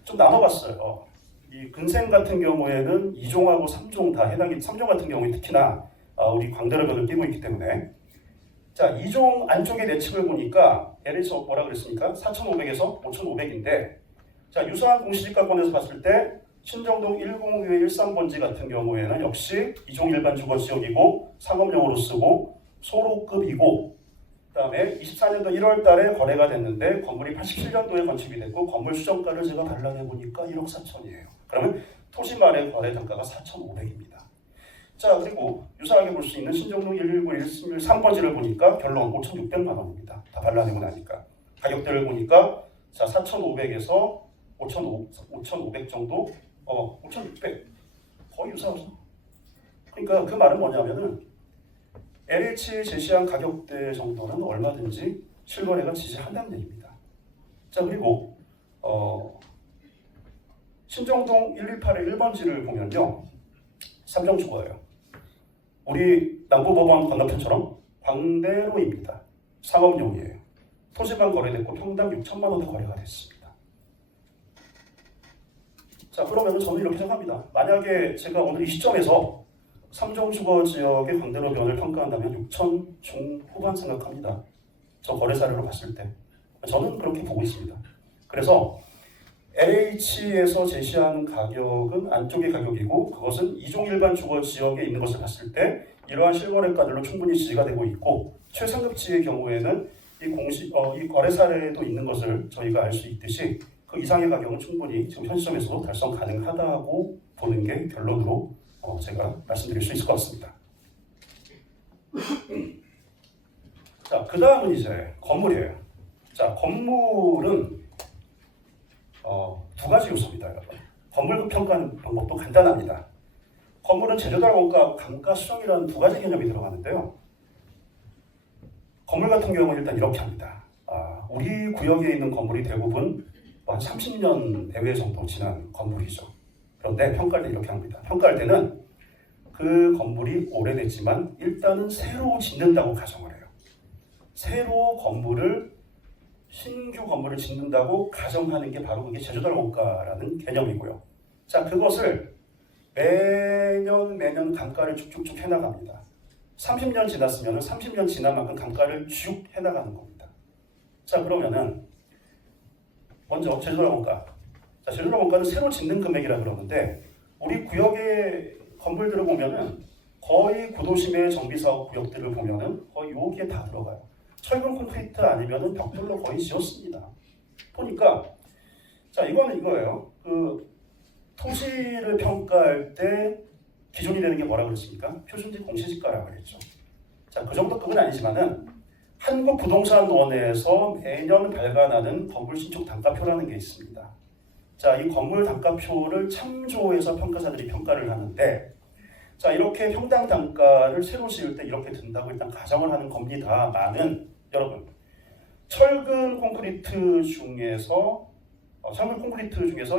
좀 나눠봤어요. 이 근생 같은 경우에는 2종하고 3종 다 해당이, 3종 같은 경우에 특히나 우리 광대로변을 띄고 있기 때문에 자, 2종 안쪽의 내측을 보니까 LH 뭐라 그랬습니까? 4,500에서 5,500인데 자, 유사한 공시지가권에서 봤을 때 신정동 102의 13번지 같은 경우에는 역시 2종 일반 주거 지역이고 상업용으로 쓰고 소로급이고 그다음에 24년도 1월 달에 거래가 됐는데 건물이 87년도에 건축이 됐고 건물 수정가를 제가 발라내 보니까 1억 4천이에요. 그러면 토지말의 거래 단가가 4,500입니다. 자, 그리고 유사하게 볼 수 있는 신정동 119, 113번지를 보니까 결론 5,600만 원입니다. 다 발라내고 나니까 가격대를 보니까 자, 4,500에서 5,500 정도, 5,600 거의 유사하죠. 그러니까 그 말은 뭐냐면은 LH에 제시한 가격대 정도는 얼마든지 실거래가 지지한다는 얘기입니다. 자, 그리고 신정동 118의 1번지를 보면요. 3종 주거예요. 우리 남부법원 건너편처럼 광대로입니다. 상업용이에요. 토지만 거래됐고 평당 6천만 원대 거래가 됐습니다. 자, 그러면 저는 이렇게 생각합니다. 만약에 제가 오늘 이 시점에서 3종 주거 지역의 광대로변을 평가한다면 6천 중후반 생각합니다. 저 거래 사례로 봤을 때. 저는 그렇게 보고 있습니다. 그래서 LH에서 제시한 가격은 안쪽의 가격이고 그것은 2종 일반 주거 지역에 있는 것을 봤을 때 이러한 실거래가들로 충분히 지지가 되고 있고 최상급지의 경우에는 이 거래 사례도 있는 것을 저희가 알 수 있듯이 그 이상의 가격은 충분히 지금 현 시점에서도 달성 가능하다고 보는 게 결론으로 제가 말씀드릴 수 있을 것 같습니다. 자, 그 다음은 이제 건물이에요. 자, 건물은 두 가지 요소입니다, 여러분. 건물 평가하는 방법도 간단합니다. 건물은 재조달 원가, 감가 수정이라는 두 가지 개념이 들어가는데요. 건물 같은 경우는 일단 이렇게 합니다. 우리 구역에 있는 건물이 대부분 한 30년 내외 정도 지난 건물이죠. 그런데 평가할 때 이렇게 합니다. 평가할 때는 그 건물이 오래됐지만 일단은 새로 짓는다고 가정을 해요. 새로 신규 건물을 짓는다고 가정하는 게 바로 그게 제조달 원가라는 개념이고요. 자, 그것을 매년 감가를 쭉쭉쭉 해나갑니다. 30년 지났으면 30년 지난 만큼 감가를 쭉 해나가는 겁니다. 자, 그러면은 먼저 제조달 원가. 자, 제조달 원가는 새로 짓는 금액이라 그러는데 우리 구역의 건물들을 보면은 거의 구도심의 정비사업 구역들을 보면은 거의 여기에 다 들어가요. 철근 콘크리트 아니면은 벽돌로 거의 지었습니다. 보니까 자, 이거는 이거예요. 그 토지를 평가할 때 기준이 되는 게 뭐라고 그랬습니까? 표준지 공시지가라고 그랬죠. 자, 그 정도 급은 아니지만은 한국부동산원에서 매년 발간하는 건물 신축 단가표라는 게 있습니다. 자, 이 건물 단가표를 참조해서 평가사들이 평가를 하는데, 자, 이렇게 평당 단가를 새로 지을 때 이렇게 든다고 일단 가정을 하는 겁니다만은 여러분, 철근 콘크리트 중에서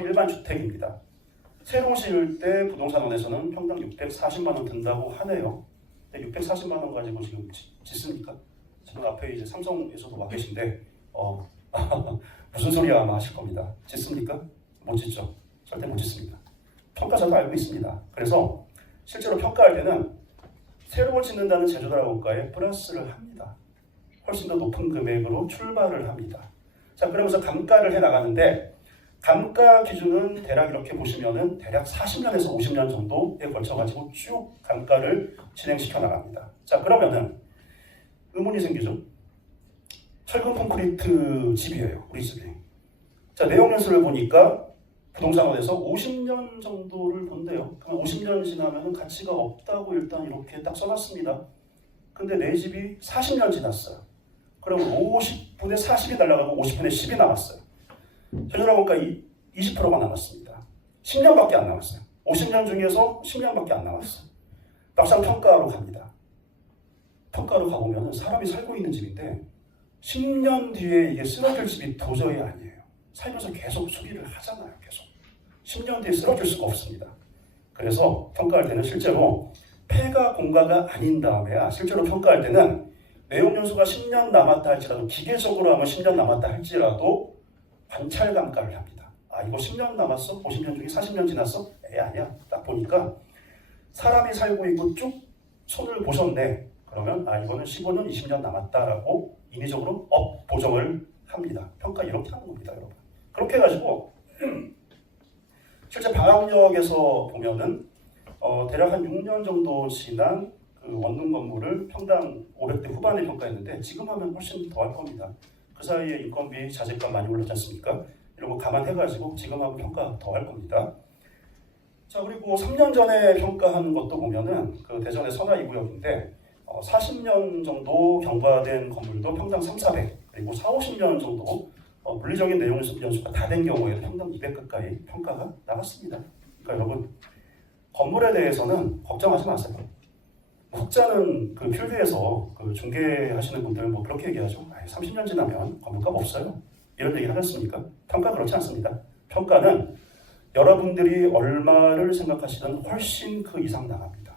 일반 주택입니다. 새로 지을 때 부동산원에서는 평당 640만 원 든다고 하네요. 근데 640만 원 가지고 지금 짓습니까? 지금 앞에 이제 삼성에서도 와 계신데 무슨 소리야 아마 하실 겁니다. 짓습니까? 못 짓죠. 절대 못 짓습니다. 평가자도 알고 있습니다. 그래서 실제로 평가할 때는 새로 짓는다는 제조달 원가에 플러스를 합니다. 훨씬 더 높은 금액으로 출발을 합니다. 자, 그러면서 감가를 해나가는데 감가 기준은 대략 이렇게 보시면은 대략 40년에서 50년 정도에 걸쳐가지고 쭉 감가를 진행시켜 나갑니다. 자, 그러면은 의문이 생기죠. 철근 콘크리트 집이에요. 우리 집이. 자, 내용 연수를 보니까 부동산원에서 50년 정도를 본대요. 그럼 50년 지나면 가치가 없다고 일단 이렇게 딱 써놨습니다. 근데 내 집이 40년 지났어요. 그러면 50분의 40이 날아가고 50분의 10이 남았어요. 제조달 원가 20%가 남았습니다. 10년밖에 안 남았어요. 50년 중에서 10년밖에 안 남았어요. 막상 평가하러 갑니다. 평가하러 가보면 사람이 살고 있는 집인데 10년 뒤에 이게 쓰러질 집이 도저히 아니에요. 살면서 계속 수리를 하잖아요. 계속. 10년 뒤에 쓰러질 수가 없습니다. 그래서 평가할 때는 실제로 폐가 공가가 아닌 다음에야 실제로 평가할 때는 내용 연수가 10년 남았다 할지라도 기계적으로 하면 10년 남았다 할지라도 관찰 감가를 합니다. 아, 이거 10년 남았어? 50년 중에 40년 지났어? 아니야. 딱 보니까 사람이 살고 있고 쭉 손을 보셨네. 그러면 아, 이거는 15년, 20년 남았다라고 인위적으로 보정을 합니다. 평가 이렇게 하는 겁니다, 여러분. 그렇게 해가지고 실제 방학역에서 보면은 대략 한 6년 정도 지난 그 원룸 건물을 평당 500대 후반에 평가했는데 지금 하면 훨씬 더 할 겁니다. 그 사이에 인건비, 자재값 많이 올랐지 않습니까? 이런 거 감안해가지고 지금 하면 평가 더 할 겁니다. 자, 그리고 3년 전에 평가한 것도 보면은 그 대전의 선화 2구역인데 40년 정도 경과된 건물도 평당 3,400 그리고 40, 50년 정도 물리적인 내용 연수가 다 된 경우에도 평당 200 가까이 평가가 나갔습니다. 그러니까 여러분 건물에 대해서는 걱정하지 마세요. 흑자는 그 필드에서 그 중개하시는 분들 뭐 그렇게 얘기하죠. 30년 지나면 건물값 없어요. 이런 얘기를 하셨습니까? 평가 그렇지 않습니다. 평가는 여러분들이 얼마를 생각하시든 훨씬 그 이상 나갑니다.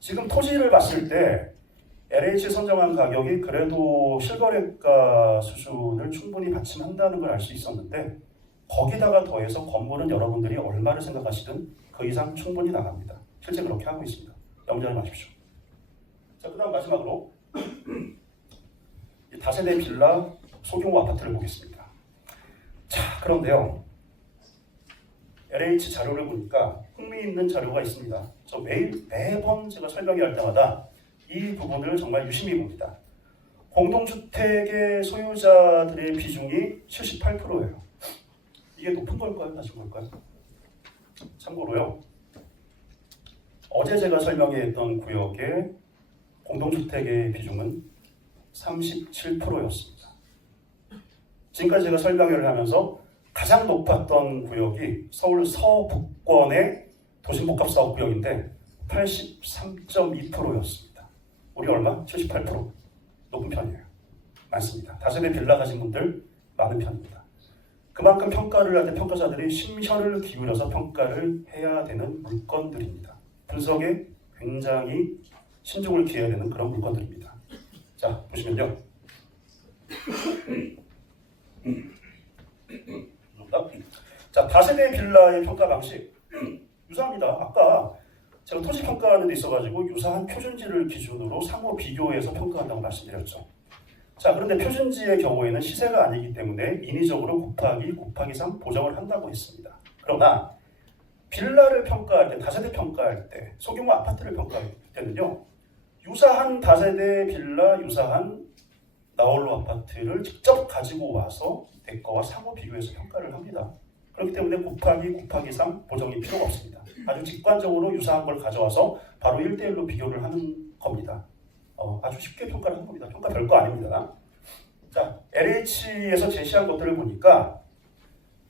지금 토지를 봤을 때 LH 선정한 가격이 그래도 실거래가 수준을 충분히 받침한다는 걸 알 수 있었는데 거기다가 더해서 건물은 여러분들이 얼마를 생각하시든 그 이상 충분히 나갑니다. 실제 그렇게 하고 있습니다. 염려하지 마십시오. 자, 그 다음 마지막으로 다세대 빌라 소규모 아파트를 보겠습니다. 자, 그런데요. LH 자료를 보니까 흥미있는 자료가 있습니다. 저 매번 제가 설명할 때마다 이 부분을 정말 유심히 봅니다. 공동주택의 소유자들의 비중이 78%예요. 이게 높은 걸까요? 낮은 걸까요? 참고로요. 어제 제가 설명했던 구역의 공동주택의 비중은 37%였습니다. 지금까지 제가 설명을 하면서 가장 높았던 구역이 서울 서북권의 도심복합사업 구역인데 83.2%였습니다. 우리 얼마? 78%. 높은 편이에요. 많습니다. 다세대 빌라 가진 분들 많은 편입니다. 그만큼 평가를 할 때 평가자들이 심혈을 기울여서 평가를 해야 되는 물건들입니다. 분석에 굉장히 신중을 기해야 되는 그런 물건들입니다. 자, 보시면요. 자, 다세대 빌라의 평가 방식 유사합니다. 아까 제가 토지 평가하는 데 있어가지고 유사한 표준지를 기준으로 상호 비교해서 평가한다고 말씀드렸죠. 자, 그런데 표준지의 경우에는 시세가 아니기 때문에 인위적으로 곱하기 3 보정을 한다고 했습니다. 그러나 빌라를 평가할 때, 다세대 평가할 때, 소규모 아파트를 평가할 때는요, 유사한 다세대 빌라, 유사한 나홀로 아파트를 직접 가지고 와서 대가와 상호 비교해서 평가를 합니다. 그렇기 때문에 곱하기 3 보정이 필요가 없습니다. 아주 직관적으로 유사한 걸 가져와서 바로 1대1로 비교를 하는 겁니다. 아주 쉽게 평가를 하는 겁니다. 평가 별거 아닙니다. 자, LH에서 제시한 것들을 보니까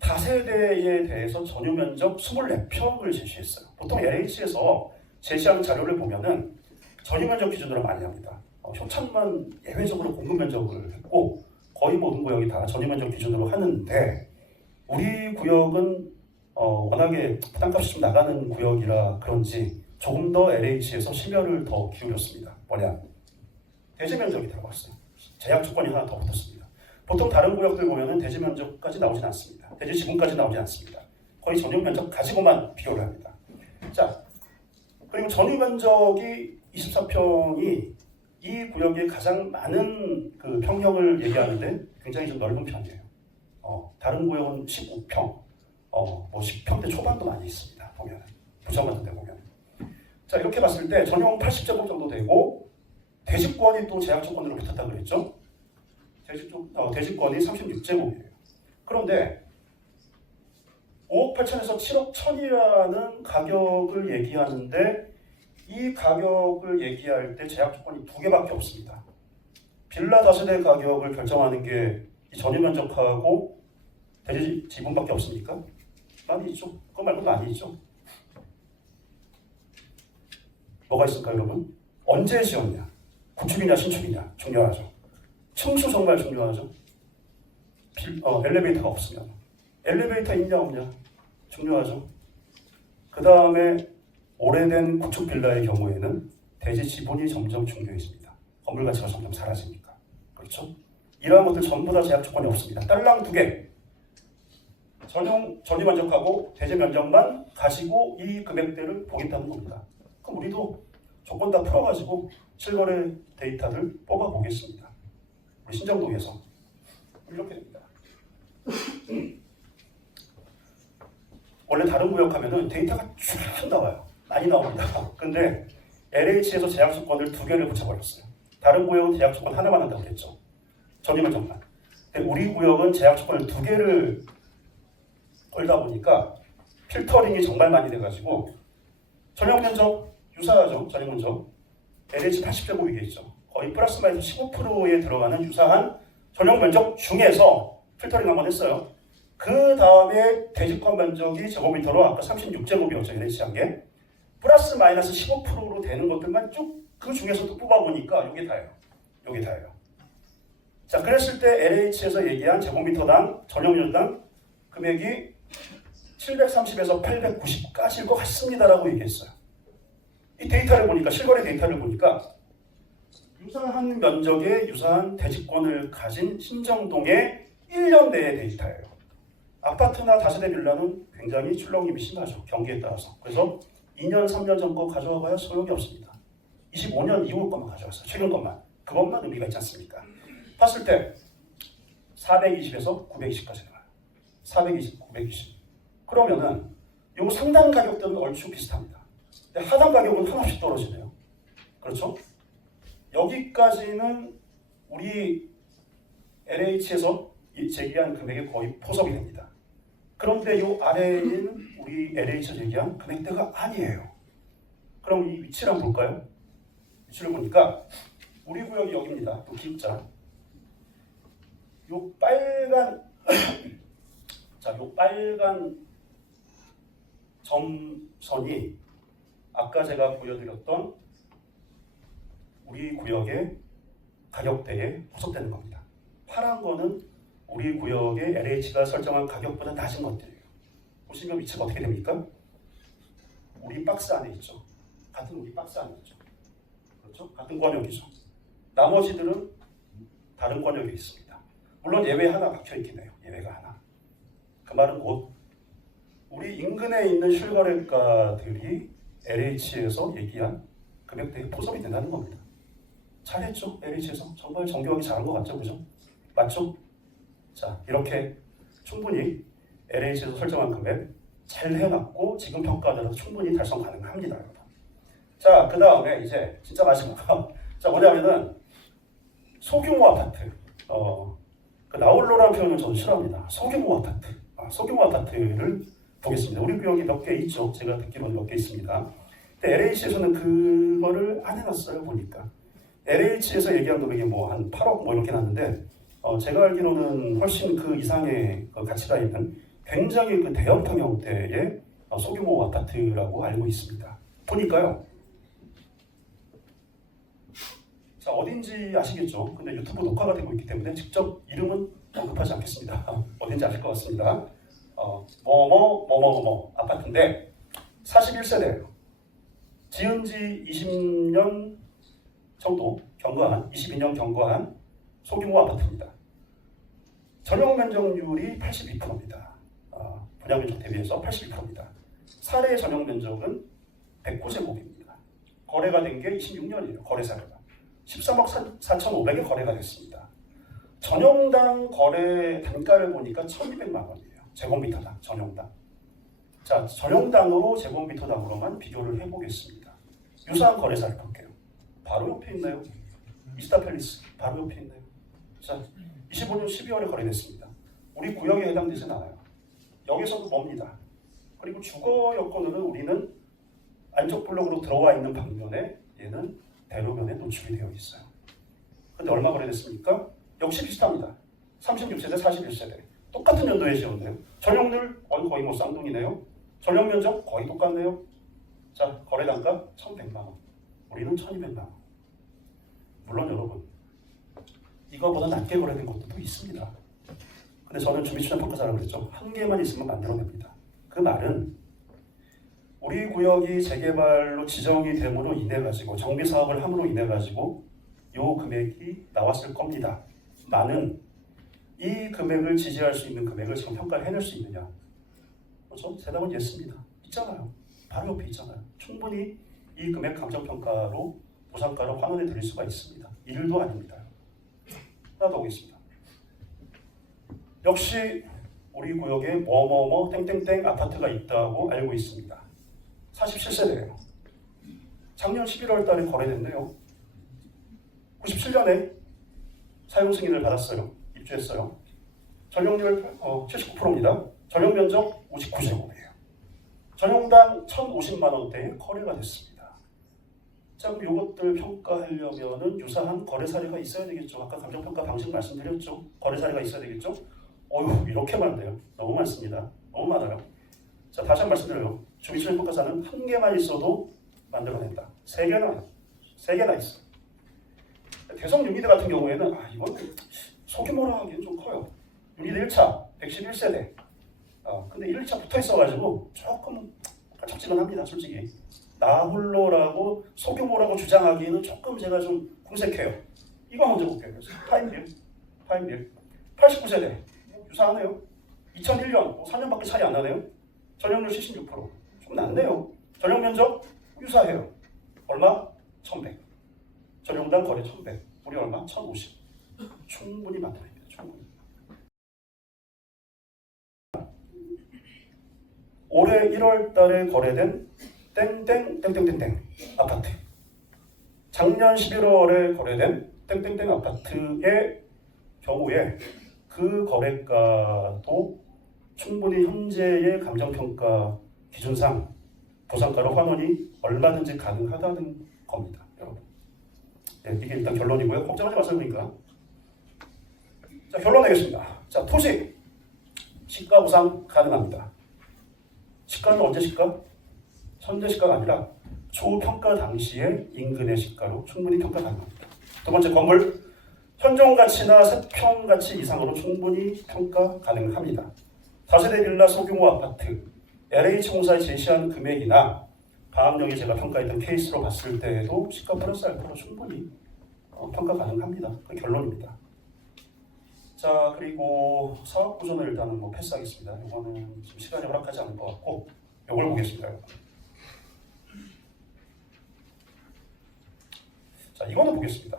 다세대에 대해서 전유 면적 24평을 제시했어요. 보통 LH에서 제시한 자료를 보면은 전유 면적 기준으로 많이 합니다. 효창만 예외적으로 공급 면적을 했고 거의 모든 구역이 다 전유 면적 기준으로 하는데 우리 구역은 워낙에 땅값이 좀 나가는 구역이라 그런지 조금 더 LH에서 심혈을 더 기울였습니다. 뭐냐? 대지 면적이 들어갔어요. 제약 조건이 하나 더 붙었습니다. 보통 다른 구역들 보면은 대지 면적까지 나오진 않습니다. 대지 지분까지 나오지 않습니다. 거의 전유 면적 가지고만 비교를 합니다. 자, 그리고 전유 면적이 24평이 이 구역에 가장 많은 그 평형을 얘기하는데 굉장히 좀 넓은 편이에요. 다른 구역은 15평, 뭐 10평대 초반도 많이 있습니다. 보면 부천 같은 데 보면. 자, 이렇게 봤을 때 전용 80제곱 정도 되고 대지권이 또 제약 조건으로 붙었다고 그랬죠. 대지권이 36제곱이에요. 그런데 5억 8천에서 7억 1천이라는 가격을 얘기하는데 이 가격을 얘기할 때 제약 조건이 두 개밖에 없습니다. 빌라 다세대 가격을 결정하는 게 이 전유 면적하고 대지 지분밖에 없습니까? 많이 있죠. 그거 말고 많이 있죠. 뭐가 있을까요, 여러분? 언제 지었냐? 구축이냐 신축이냐 중요하죠. 층수 정말 중요하죠. 엘리베이터가 없으면 엘리베이터 있냐 없냐 중요하죠. 그 다음에 오래된 구축 빌라의 경우에는 대지 지분이 점점 중요해집니다. 건물 가치가 점점 사라지니까. 그렇죠? 이러한 것들 전부 다 제약 조건이 없습니다. 딸랑 2개. 전유 면적하고 대지 면적만 가지고 이 금액대를 보겠다는 겁니다. 그럼 우리도 조건 다 풀어가지고 실거래 데이터를 뽑아보겠습니다. 우리 신정동에서 이렇게 됩니다. 원래 다른 구역 하면은 데이터가 쭉 나와요. 많이 나옵니다. 근데 LH에서 제약 조건을 2개를 붙여버렸어요. 다른 구역은 제약 조건 하나만 한다고 그랬죠. 전유 면적만. 근데 우리 구역은 제약 조건을 2개를 걸다 보니까 필터링이 정말 많이 돼가지고 전용 면적 유사하죠. 전용 면적 LH 80제곱이겠죠. 거의 플러스 마이너스 15%에 들어가는 유사한 전용 면적 중에서 필터링 한번 했어요. 그 다음에 대지권 면적이 제곱미터로 아까 36제곱이었죠. LH 한 게. 플러스 마이너스 15%로 되는 것들만 쭉 그 중에서 또 뽑아보니까 이게 다예요. 이게 다예요. 자, 그랬을 때 LH에서 얘기한 제곱미터당 전용 면적당 금액이 730에서 890까지일 것 같습니다라고 얘기했어요. 이 데이터를 보니까 실거래 데이터를 보니까 유사한 면적의 유사한 대지권을 가진 신정동의 1년 내의 데이터예요. 아파트나 다세대 빌라는 굉장히 출렁임이 심하죠. 경기에 따라서. 그래서 2년, 3년 전 거 가져와 봐야 소용이 없습니다. 25년 이후 것만 가져왔어요. 최근 것만. 그것만 의미가 있지 않습니까? 봤을 때 420에서 920까지 나와요. 420, 920. 그러면은 요 상단 가격들은 얼추 비슷합니다. 근데 하단 가격은 하나씩 떨어지네요. 그렇죠? 여기까지는 우리 LH에서 제기한 금액이 거의 포섭이 됩니다. 그런데 이 아래에는 우리 LH에서 제기한 금액대가 아니에요. 그럼 이 위치를 한번 볼까요? 위치를 보니까 우리 구역이 여기입니다. 또 기입자. 요 빨간 자, 요 빨간 점선이 아까 제가 보여드렸던 우리 구역의 가격대에 포섭되는 겁니다. 파란 거는 우리 구역의 LH가 설정한 가격보다 낮은 것들이에요. 보시면 위치가 어떻게 됩니까? 우리 박스 안에 있죠. 같은 우리 박스 안이죠. 그렇죠? 같은 권역이죠. 나머지들은 다른 권역에 있습니다. 물론 예외 하나 박혀 있긴 해요. 예외가 하나. 그 말은 곧 우리 인근에 있는 실거래가들이 LH에서 얘기한 금액대에 포섭이 된다는 겁니다. 잘했죠? LH에서 정말 정교하게 잘한 것 같죠? 그죠? 맞죠? 자, 이렇게 충분히 LH에서 설정한 금액 잘 해놨고 지금 평가하더라도 충분히 달성 가능합니다. 여러분. 자, 그 다음에 이제 진짜 마지막. 자, 뭐냐면은 소규모 아파트. 그 나홀로라는 표현을 저는 싫어합니다. 소규모 아파트. 소규모 아파트를 보겠습니다. 우리 구역이 몇 개 있죠. 제가 듣기로는 몇 개 있습니다. 근데 LH에서는 그거를 안 해놨어요. 보니까. LH에서 얘기한 금액이 뭐 한 8억 뭐 이렇게 났는데 제가 알기로는 훨씬 그 이상의 그 가치가 있는 굉장히 그 대형탕 형태의 소규모 아파트라고 알고 있습니다. 보니까요. 자, 어딘지 아시겠죠? 근데 유튜브 녹화가 되고 있기 때문에 직접 이름은 언급하지 않겠습니다. 어딘지 아실 것 같습니다. 뭐뭐 아파트인데 41세대예요. 지은 지 20년 정도 경과한 22년 경과한 소규모 아파트입니다. 전용 면적률이 82%입니다. 분양 면적 대비해서 82%입니다. 사례 전용 면적은 109제곱입니다. 거래가 된 게 26년이에요. 거래 사례가. 13억 4,500에 거래가 됐습니다. 전용당 거래 단가를 보니까 1,200만 원이에요. 제곱미터당, 전용당. 자, 전용당으로 제곱미터당으로만 비교를 해보겠습니다. 유사한 거래사를 볼게요. 바로 옆에 있나요? 이스타팰리스 바로 옆에 있나요? 자, 25년 12월에 거래됐습니다. 우리 구역에 해당되진 않아요. 여기서도 멉니다. 그리고 주거 여건으로는 우리는 안쪽 블록으로 들어와 있는 방면에 얘는 대로변에 노출이 되어 있어요. 근데 얼마 거래됐습니까? 역시 비슷합니다. 36세대, 41세대. 똑같은 연도에 지었네요. 전용률 거의 뭐 쌍둥이네요. 전용 면적 거의 똑같네요. 자, 거래 단가 1,100만 원. 우리는 1,200만 원. 물론 여러분, 이거보다 낮게 거래된 것도 있습니다. 근데 저는 주민추천평가사라고 그랬죠. 한 개만 있으면 만들어냅니다. 그 말은 우리 구역이 재개발로 지정이 됨으로 인해 가지고 정비 사업을 함으로 인해 가지고 요 금액이 나왔을 겁니다. 나는 이 금액을 지지할 수 있는 금액을 지금 평가를 해낼 수 있느냐? 그렇죠? 대답은 예스입니다. 있잖아요. 바로 옆에 있잖아요. 충분히 이 금액 감정평가로 보상가로 환원해 드릴 수가 있습니다. 일도 아닙니다. 하나 더 보겠습니다. 역시 우리 구역에 뭐뭐뭐 땡땡땡 아파트가 있다고 알고 있습니다. 47세대예요. 작년 11월 달에 거래됐네요. 97년에 사용 승인을 받았어요. 입주했어요. 전용률 79%입니다. 전용 면적 59제곱이에요. 전용당 1,050만 원대에 거래가 됐습니다. 자, 그럼 이것들 평가하려면은 유사한 거래 사례가 있어야 되겠죠. 아까 감정평가 방식 말씀드렸죠. 거래 사례가 있어야 되겠죠. 어휴, 이렇게 많네요. 너무 많습니다. 너무 많아요. 자, 다시 한 번 말씀드려요. 주민추천평가사는 한 개만 있어도 만들어낸다. 세 개나 있어. 대성 유니드 같은 경우에는 이건 소규모로 하기엔 좀 커요. 유니드 1차 111세대. 근데 1, 2차 붙어 있어가지고 조금 적지근합니다. 솔직히. 나홀로라고 소규모라고 주장하기에는 조금 제가 좀 궁색해요. 이거 먼저 볼게요. 파인빌 89세대 유사하네요. 2001년 4년밖에 차이 안 나네요. 전용률 76%. 좀 낮네요. 전용 면적 유사해요. 얼마? 1,100. 전용당 거래 1,100. 우리 얼마? 1,050. 충분히 만들어냅니다. 충분히. 올해 1월 달에 거래된 땡땡땡땡땡땡 아파트. 작년 11월에 거래된 땡땡땡 아파트의 경우에 그 거래가도 충분히 현재의 감정평가 기준상 보상가로 환원이 얼마든지 가능하다는 겁니다. 여러분. 네, 이게 일단 결론이고요. 걱정하지 마세요. 그러니까. 자, 결론 내겠습니다. 자, 토지 시가 보상 가능합니다. 시가는 언제 시가? 현재 시가가 아니라 초평가 당시의 인근의 시가로 충분히 평가 가능합니다. 두 번째, 건물 현존 가치나 세평 가치 이상으로 충분히 평가 가능합니다. 다세대 빌라 소규모 아파트 LH공사에 제시한 금액이나 방학령이 제가 평가했던 케이스로 봤을 때에도 시가 플러스 알파로 충분히 평가 가능합니다. 그 결론입니다. 자, 그리고 사업 구조는 일단은 뭐 패스하겠습니다. 이거는 지금 시간이 허락하지 않을 것 같고 이걸 보겠습니다. 자, 이거는 보겠습니다.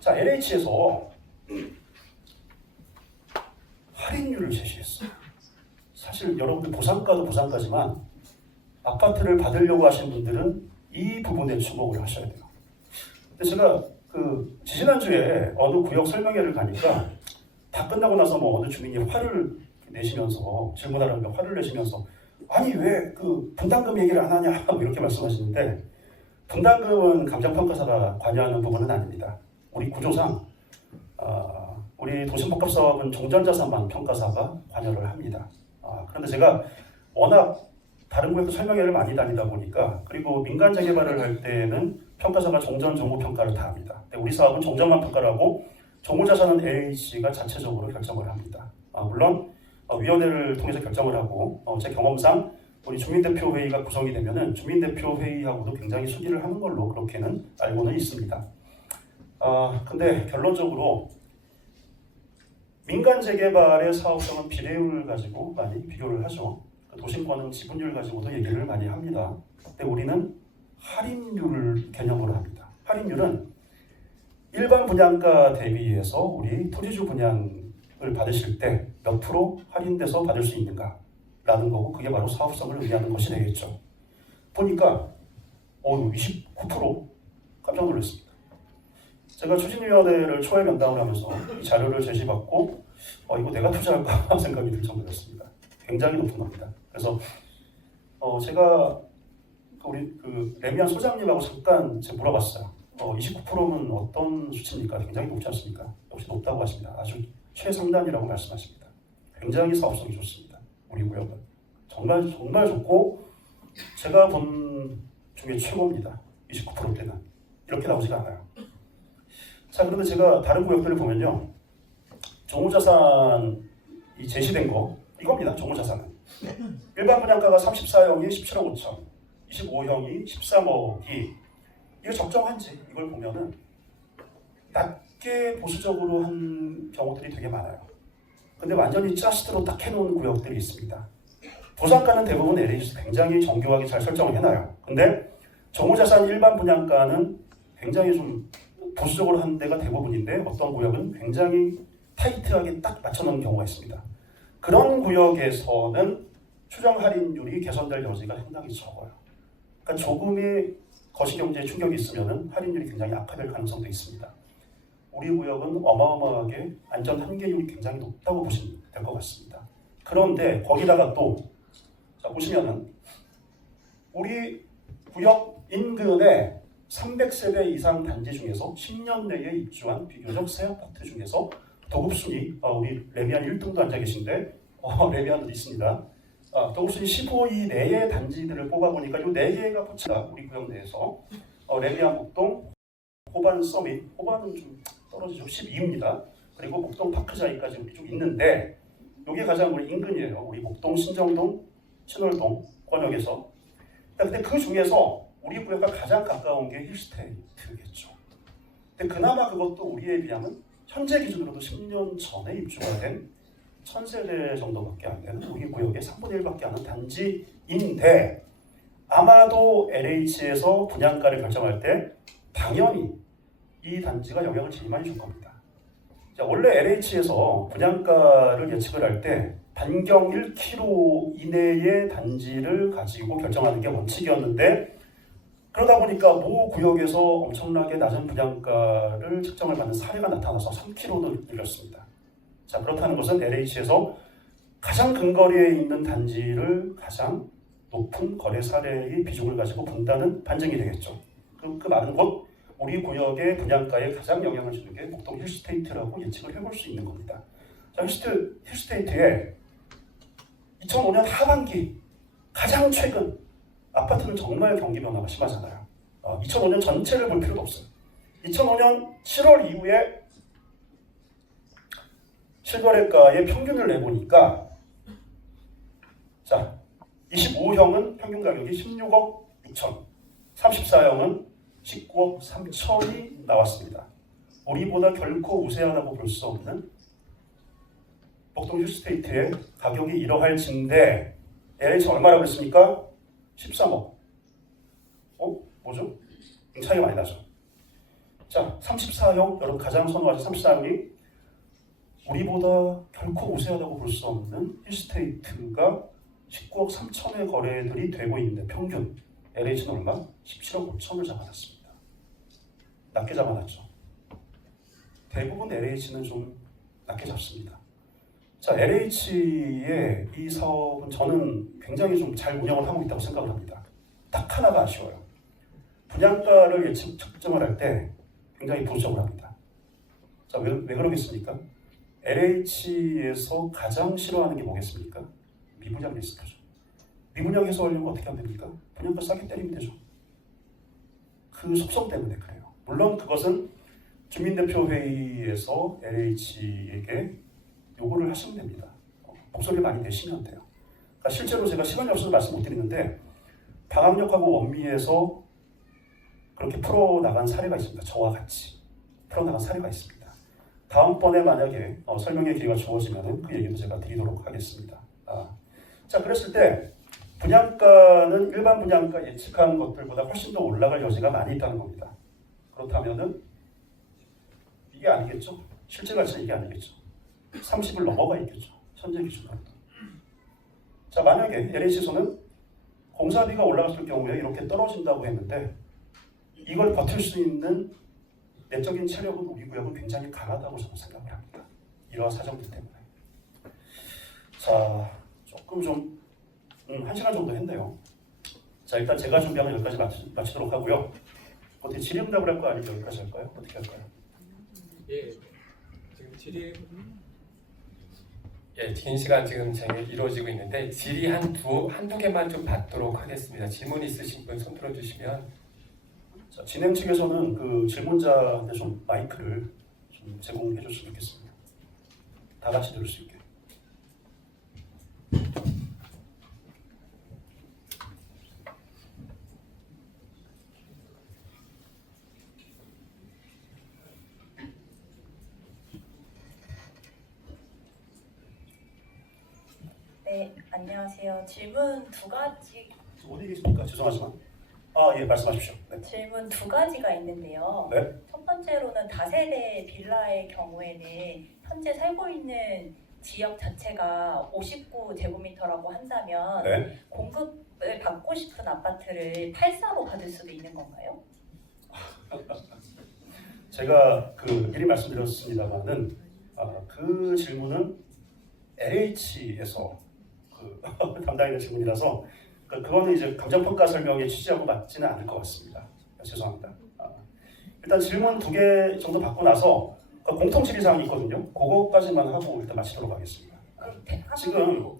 자, LH에서 할인율을 제시했어요. 사실 여러분들 보상가도 보상가지만 아파트를 받으려고 하시는 분들은 이 부분에 주목을 하셔야 돼요. 근데 제가 지지난주에 어느 구역 설명회를 가니까 다 끝나고 나서 뭐 어느 주민이 화를 내시면서 질문하려면 화를 내시면서 아니 왜 분담금 얘기를 안 하냐 뭐 이렇게 말씀하시는데 분담금은 감정평가사가 관여하는 부분은 아닙니다. 우리 구조상 우리 도심복합사업은 종전자산만 평가사가 관여를 합니다. 그런데 제가 워낙 다른 구역도 설명회를 많이 다니다 보니까 그리고 민간 재개발을 할 때는 평가사가 종전, 종무 평가를 다 합니다. 근데 우리 사업은 종전만 평가를 하고 종무자산은 LH가 자체적으로 결정을 합니다. 물론 위원회를 통해서 결정을 하고 제 경험상 우리 주민대표회의가 구성이 되면은 주민대표회의하고도 굉장히 수기를 하는 걸로 그렇게는 알고는 있습니다. 근데 결론적으로 민간 재개발의 사업성은 비례율을 가지고 많이 비교를 하죠. 도심권은 지분율 가지고도 얘기를 많이 합니다. 근데 우리는 할인율을 개념으로 합니다. 할인율은 일반 분양가 대비해서 우리 토지주 분양을 받으실 때 몇 프로 할인돼서 받을 수 있는가 라는 거고 그게 바로 사업성을 의미하는 것이 되겠죠. 보니까 29% 깜짝 놀랐습니다. 제가 추진위원회를 초회 면담을 하면서 이 자료를 제시받고 이거 내가 투자할까 생각이 들 정도였습니다. 굉장히 높은 겁니다. 그래서 제가 우리 레미안 소장님하고 잠깐 제가 물어봤어요. 29%면 어떤 수치입니까? 굉장히 높지 않습니까? 역시 높다고 하십니다. 아주 최상단이라고 말씀하십니다. 굉장히 사업성이 좋습니다. 우리 구역은 정말 좋고 제가 본 중에 최고입니다. 29%대는 이렇게 나오지가 않아요. 자, 그런데 제가 다른 구역들을 보면요, 종우자산이 제시된 거 이겁니다. 종우자산은 일반 분양가가 34형이 17억 5천, 25형이 13억이 이거 적정한지 이걸 보면은 낮게 보수적으로 한 경우들이 되게 많아요. 근데 완전히 짜시드로 딱 해놓은 구역들이 있습니다. 보상가는 대부분 LH에서 굉장히 정교하게 잘 설정을 해놔요. 근데 종우자산 일반 분양가는 굉장히 좀 보수적으로 한 데가 대부분인데 어떤 구역은 굉장히 타이트하게 딱 맞춰놓은 경우가 있습니다. 그런 구역에서는 추정 할인율이 개선될 여지가 상당히 적어요. 그러니까 조금의 거시경제에 충격이 있으면 할인율이 굉장히 악화될 가능성도 있습니다. 우리 구역은 어마어마하게 안전 한계율이 굉장히 높다고 보시면 될 것 같습니다. 그런데 거기다가 또 보시면은 우리 구역 인근에 300세대 이상 단지 중에서 10년 내에 입주한 비교적 새 아파트 중에서 도급순위 우리 레미안 1등도 앉아 계신데 레미안도 있습니다. 도급순위 15위 내의 단지들을 뽑아보니까 이 4개가 붙이다 우리 구역 내에서 레미안 목동, 호반 서밋, 호반은 좀 떨어지죠. 12위입니다. 그리고 목동 파크자이까지 쭉 있는데 이게 가장 우리 인근이에요. 우리 목동, 신정동, 신월동 권역에서. 근데 그 중에서 우리 구역과 가장 가까운 게 힐스테이트겠죠. 근데 그나마 그것도 우리에 비하면 현재 기준으로도 10년 전에 입주가 된 1000세대 정도밖에 안 되는 우리 구역의 3분의 1밖에 안 하는 단지인데 아마도 LH에서 분양가를 결정할 때 당연히 이 단지가 영향을 제일 많이 줄 겁니다. 자, 원래 LH에서 분양가를 예측을 할 때 반경 1km 이내의 단지를 가지고 결정하는 게 원칙이었는데 그러다 보니까 모 구역에서 엄청나게 낮은 분양가를 측정을 받는 사례가 나타나서 3km도 늘렸습니다. 자, 그렇다는 것은 LH에서 가장 근거리에 있는 단지를 가장 높은 거래 사례의 비중을 가지고 본다는 판정이 되겠죠. 그 말은 곧 우리 구역의 분양가에 가장 영향을 주는 게 목동 힐스테이트라고 예측을 해볼 수 있는 겁니다. 자, 힐스테이트에 2005년 하반기 가장 최근 아파트는 정말 경기 변화가 심하잖아요. 2005년 전체를 볼 필요도 없어요. 2005년 7월 이후에 실거래가의 평균을 내보니까 자, 25형은 평균 가격이 16억 6천, 34형은 19억 3천이 나왔습니다. 우리보다 결코 우세하다고 볼 수 없는 복동 휴스테이트의 가격이 이러할진데 LH 얼마라고 했습니까? 13억. 뭐죠? 차이가 많이 나죠. 자, 34형, 여러분 가장 선호하신 34형이 우리보다 결코 우세하다고 볼 수 없는 휴스테이트가 19억 3천의 거래들이 되고 있는데 평균 LH는 얼마? 17억 5천을 잡아놨습니다. 낮게 잡아놨죠. 대부분 LH는 좀 낮게 잡습니다. 자, LH의 이 사업은 저는 굉장히 좀 잘 운영을 하고 있다고 생각을 합니다. 딱 하나가 아쉬워요. 분양가를 예측 측정을 할 때 굉장히 보수적으로 합니다. 자, 왜 그러겠습니까? LH에서 가장 싫어하는 게 뭐겠습니까? 미분양 리스크죠. 미분양 해소하려면 어떻게 하면 됩니까? 분양가 싸게 때리면 되죠. 그 속성 때문에 그래요. 물론 그것은 주민대표회의에서 LH에게 요구를 하시면 됩니다. 목소리를 많이 내시면 돼요. 그러니까 실제로 제가 시간이 없어서 말씀 못 드리는데 방학역하고 원미에서 그렇게 풀어나간 사례가 있습니다. 저와 같이 풀어나간 사례가 있습니다. 다음번에 만약에 설명의 기회가 주어지면 그 얘기도 제가 드리도록 하겠습니다. 자, 그랬을 때 분양가는 일반 분양가 예측한 것들보다 훨씬 더 올라갈 여지가 많이 있다는 겁니다. 그렇다면은 이게 아니겠죠? 실제 가치는 이게 아니겠죠? 30을 넘어가 있겠죠? 현재 기준으로도. 자, 만약에 LH에서는 공사비가 올라갔을 경우에 이렇게 떨어진다고 했는데 이걸 버틸 수 있는 내적인 체력은 우리 구역은 굉장히 강하다고 저는 생각을 합니다. 이러한 사정들 때문에. 자, 조금 좀 1시간 정도 했네요. 자, 일단 제가 준비한 건 여기까지 마치도록 하고요. 어떻게 질의응답을 할까요? 아니면 여기까지 할까요? 어떻게 할까요? 예, 지금 질의 긴 시간 지금 이루어지고 있는데 질의 한두 개만 좀 받도록 하겠습니다. 질문 있으신 분 손 들어주시면. 자, 진행 측에서는 그 질문자한테 좀 마이크를 좀 제공해 줬으면 좋겠습니다. 다 같이 들을 수 있게. 네, 안녕하세요. 질문 두 가지 어디 계십니까? 죄송하지만. 예, 말씀하십시오. 네. 질문 두 가지가 있는데요. 네. 첫 번째로는 다세대 빌라의 경우에는 현재 살고 있는 지역 자체가 59제곱미터라고 한다면 네. 공급을 받고 싶은 아파트를 84로 받을 수도 있는 건가요? 제가 미리 말씀드렸습니다만은 그 질문은 LH에서 담당하는 질문이라서 그거는 이제 감정평가 설명의 취지하고 맞지는 않을 것 같습니다. 죄송합니다. 일단 질문 2개 정도 받고 나서 공통 질의사항이 있거든요. 그거까지만 하고 일단 마치도록 하겠습니다. 지금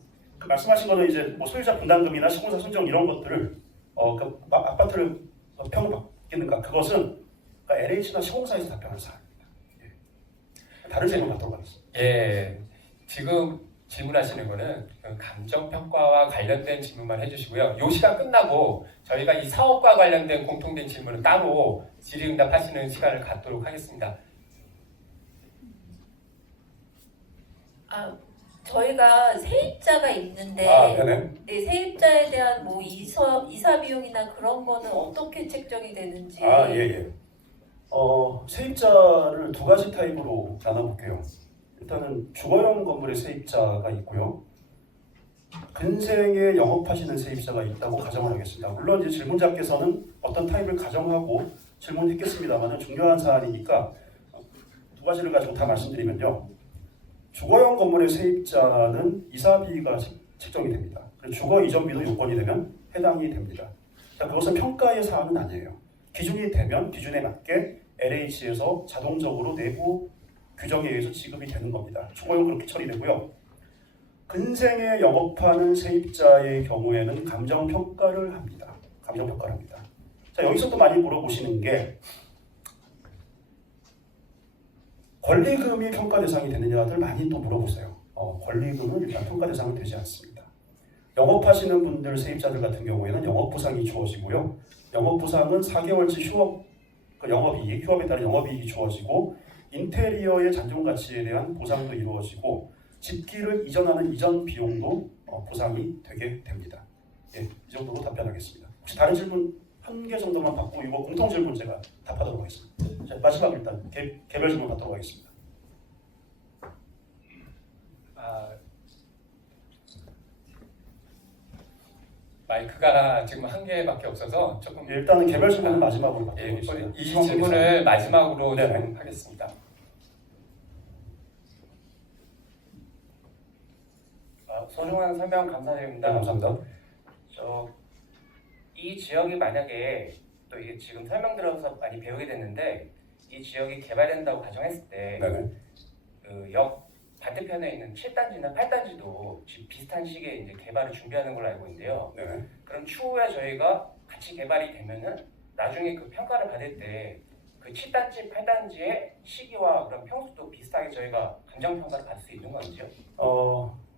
말씀하신 거는 이제 뭐 소유자 분담금이나 시공사 선정 이런 것들을 아파트를 평받겠는가 그것은 LH나 시공사에서 답변하는 사항입니다. 다른 질문 받도록 하겠습니다. 예, 지금 질문하시는 거는 감정평가와 관련된 질문만 해주시고요. 이 시간 끝나고 저희가 이 사업과 관련된 공통된 질문은 따로 질의응답하시는 시간을 갖도록 하겠습니다. 저희가 세입자가 있는데 네네. 네, 세입자에 대한 뭐 이사 비용이나 그런 거는 어떻게 책정이 되는지. 예. 세입자를 2가지 타입으로 나눠볼게요. 일단은 주거용 건물의 세입자가 있고요. 근생에 영업하시는 세입자가 있다고 가정을 하겠습니다. 물론 이제 질문자께서는 어떤 타입을 가정하고 질문했겠습니다만 중요한 사안이니까 2가지를 가지고 다 말씀드리면요. 주거용 건물의 세입자는 이사비가 책정이 됩니다. 그리고 주거 이전비도 요건이 되면 해당이 됩니다. 자, 그것은 평가의 사안은 아니에요. 기준이 되면 기준에 맞게 LH에서 자동적으로 내부 규정에 의해서 지급이 되는 겁니다. 주거용 그렇게 처리되고요. 근생에 영업하는 세입자의 경우에는 감정평가를 합니다. 감정평가를 합니다. 자, 여기서 또 많이 물어보시는 게 권리금이 평가 대상이 되느냐들 많이 또 물어보세요. 권리금은 일단 평가 대상은 되지 않습니다. 영업하시는 분들 세입자들 같은 경우에는 영업보상이 주어지고요. 영업보상은 4개월치 영업이익, 휴업에 따른 영업이익이 주어지고 인테리어의 잔존가치에 대한 보상도 이루어지고 집기를 이전하는 이전 비용도 보상이 되게 됩니다. 예, 이 정도로 답변하겠습니다. 혹시 다른 질문 한 개 정도만 받고 이거 공통 질문 제가 답하도록 하겠습니다. 자, 마지막 일단 개별 질문 받도록 하겠습니다. 마이크가 지금 한 개밖에 없어서 조금 예, 일단은 개별 질문은 마지막으로 받도록 예, 하겠습니다. 이 질문을 마지막으로 네네. 좀 하겠습니다. 소중한 설명 네, 감사드립니다. 감사합니다. 이 지역이 만약에 또 이게 지금 설명 들어서 많이 배우게 됐는데 이 지역이 개발된다고 가정했을 때 네네. 그 역 반대편에 있는 7단지나 8단지도 비슷한 시기에 이제 개발을 준비하는 걸로 알고 있는데요. 네네. 그럼 추후에 저희가 같이 개발이 되면은 나중에 그 평가를 받을 때 그 7단지, 8단지의 시기와 그런 평수도 비슷하게 저희가 감정 평가를 받을 수 있는 건지요?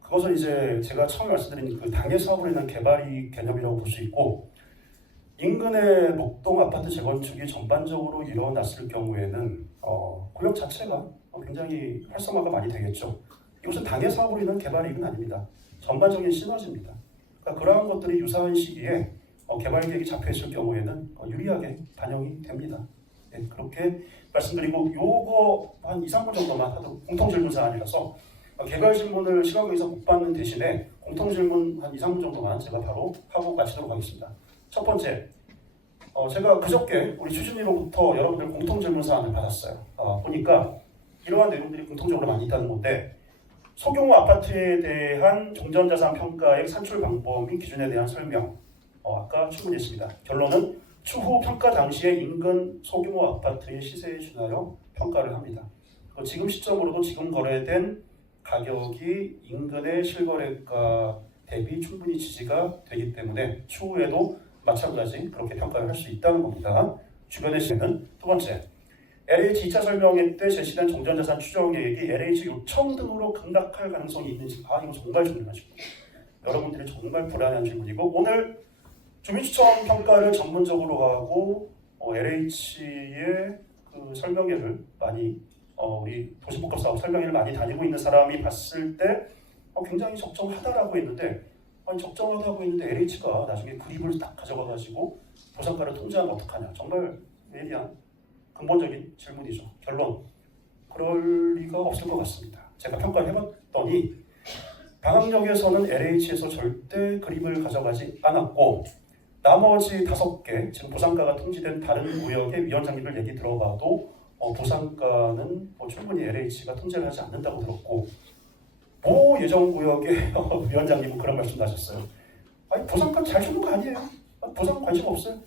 그것은 이제 제가 처음 말씀드린 그 당해 사업으로 인한 개발이 개념이라고 볼 수 있고 인근의 목동 아파트 재건축이 전반적으로 일어났을 경우에는 구역 자체가 굉장히 활성화가 많이 되겠죠. 이것은 당해 사업으로 인한 개발이익은 아닙니다. 전반적인 시너지입니다. 그러니까 그러한 것들이 유사한 시기에 개발 계획이 잡혀 있을 경우에는 유리하게 반영이 됩니다. 네, 그렇게 말씀드리고 요거 한 2, 3분 정도만 하도록 공통 질문 사안이라서 개별 질문을 시간 관계상 못 받는 대신에 공통 질문 한 2, 3분 정도만 제가 바로 하고 마치도록 하겠습니다. 첫 번째, 제가 그저께 우리 추진위로부터 여러분들 공통 질문 사안을 받았어요. 보니까 이러한 내용들이 공통적으로 많이 있다는 건데 소규모 아파트에 대한 종전자산 평가액 산출 방법 및 기준에 대한 설명 아까 충분히 했습니다. 결론은 추후 평가 당시에 인근 소규모 아파트의 시세에 준하여 평가를 합니다. 지금 시점으로도 지금 거래된 가격이 인근의 실거래가 대비 충분히 지지가 되기 때문에 추후에도 마찬가지 그렇게 평가를 할 수 있다는 겁니다. 주변의 시는 두 번째, LH 2차 설명회 때 제시된 종전자산 추정 계획이 LH 요청 등으로 급락할 가능성이 있는지 이거 정말 중요한 질문. 여러분들이 정말 불안한 질문이고 오늘 주민추천 평가를 전문적으로 하고 LH의 그 설명회를 많이 우리 도시복합사업 설명회를 많이 다니고 있는 사람이 봤을 때 굉장히 적정하다라고 했는데 적정하다고 했는데 LH가 나중에 그립을 딱 가져가가지고 보상가를 통제하면 어떡하냐. 정말 예리한 근본적인 질문이죠. 결론, 그럴 리가 없을 것 같습니다. 제가 평가를 해봤더니 방학역에서는 LH에서 절대 그립을 가져가지 않았고 나머지 5개 지금 보상가가 통지된 다른 구역의 위원장님들 얘기 들어봐도 보상가는 충분히 LH가 통제를 하지 않는다고 들었고 모 예정구역의 위원장님은 그런 말씀도 하셨어요. 보상가 잘 주는 거 아니에요. 보상 관심 없어요.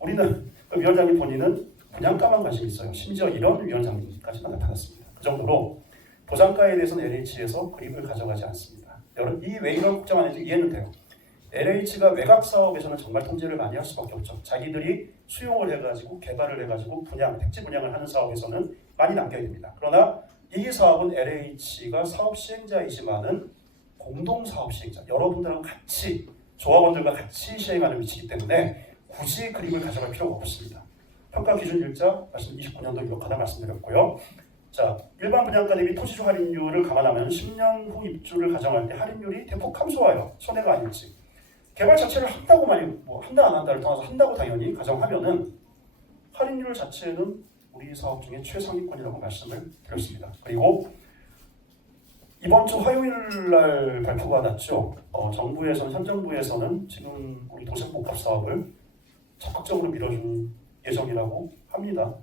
우리는 그 위원장님 본인은 분양가만 관심 있어요. 심지어 이런 위원장님까지만 나타났습니다. 그 정도로 보상가에 대해서는 LH에서 그립을 가져가지 않습니다. 여러분 왜 이런 걱정하는지 이해는 돼요. LH가 외곽 사업에서는 정말 통제를 많이 할 수밖에 없죠. 자기들이 수용을 해가지고 개발을 해가지고 택지 분양을 하는 사업에서는 많이 남겨야 됩니다. 그러나 이 사업은 LH가 사업 시행자이지만은 공동 사업 시행자, 여러분들랑 같이 조합원들과 같이 시행하는 위치이기 때문에 굳이 그립을 가져갈 필요가 없습니다. 평가 기준 일자 말씀 29년도 유력하다 말씀드렸고요. 자, 일반 분양가 대비 토지주 할인율을 감안하면 10년 후 입주를 가정할 때 할인율이 대폭 감소하여 손해가 아닐지. 개발 자체를 한다고 한다 안 한다를 떠나서 한다고 당연히 가정하면은 할인율 자체는 우리 사업 중에 최상위권이라고 말씀을 드렸습니다. 그리고 이번 주 화요일 날 발표가 났죠. 현 정부에서는 지금 우리 도시복합 사업을 적극적으로 밀어줄 예정이라고 합니다.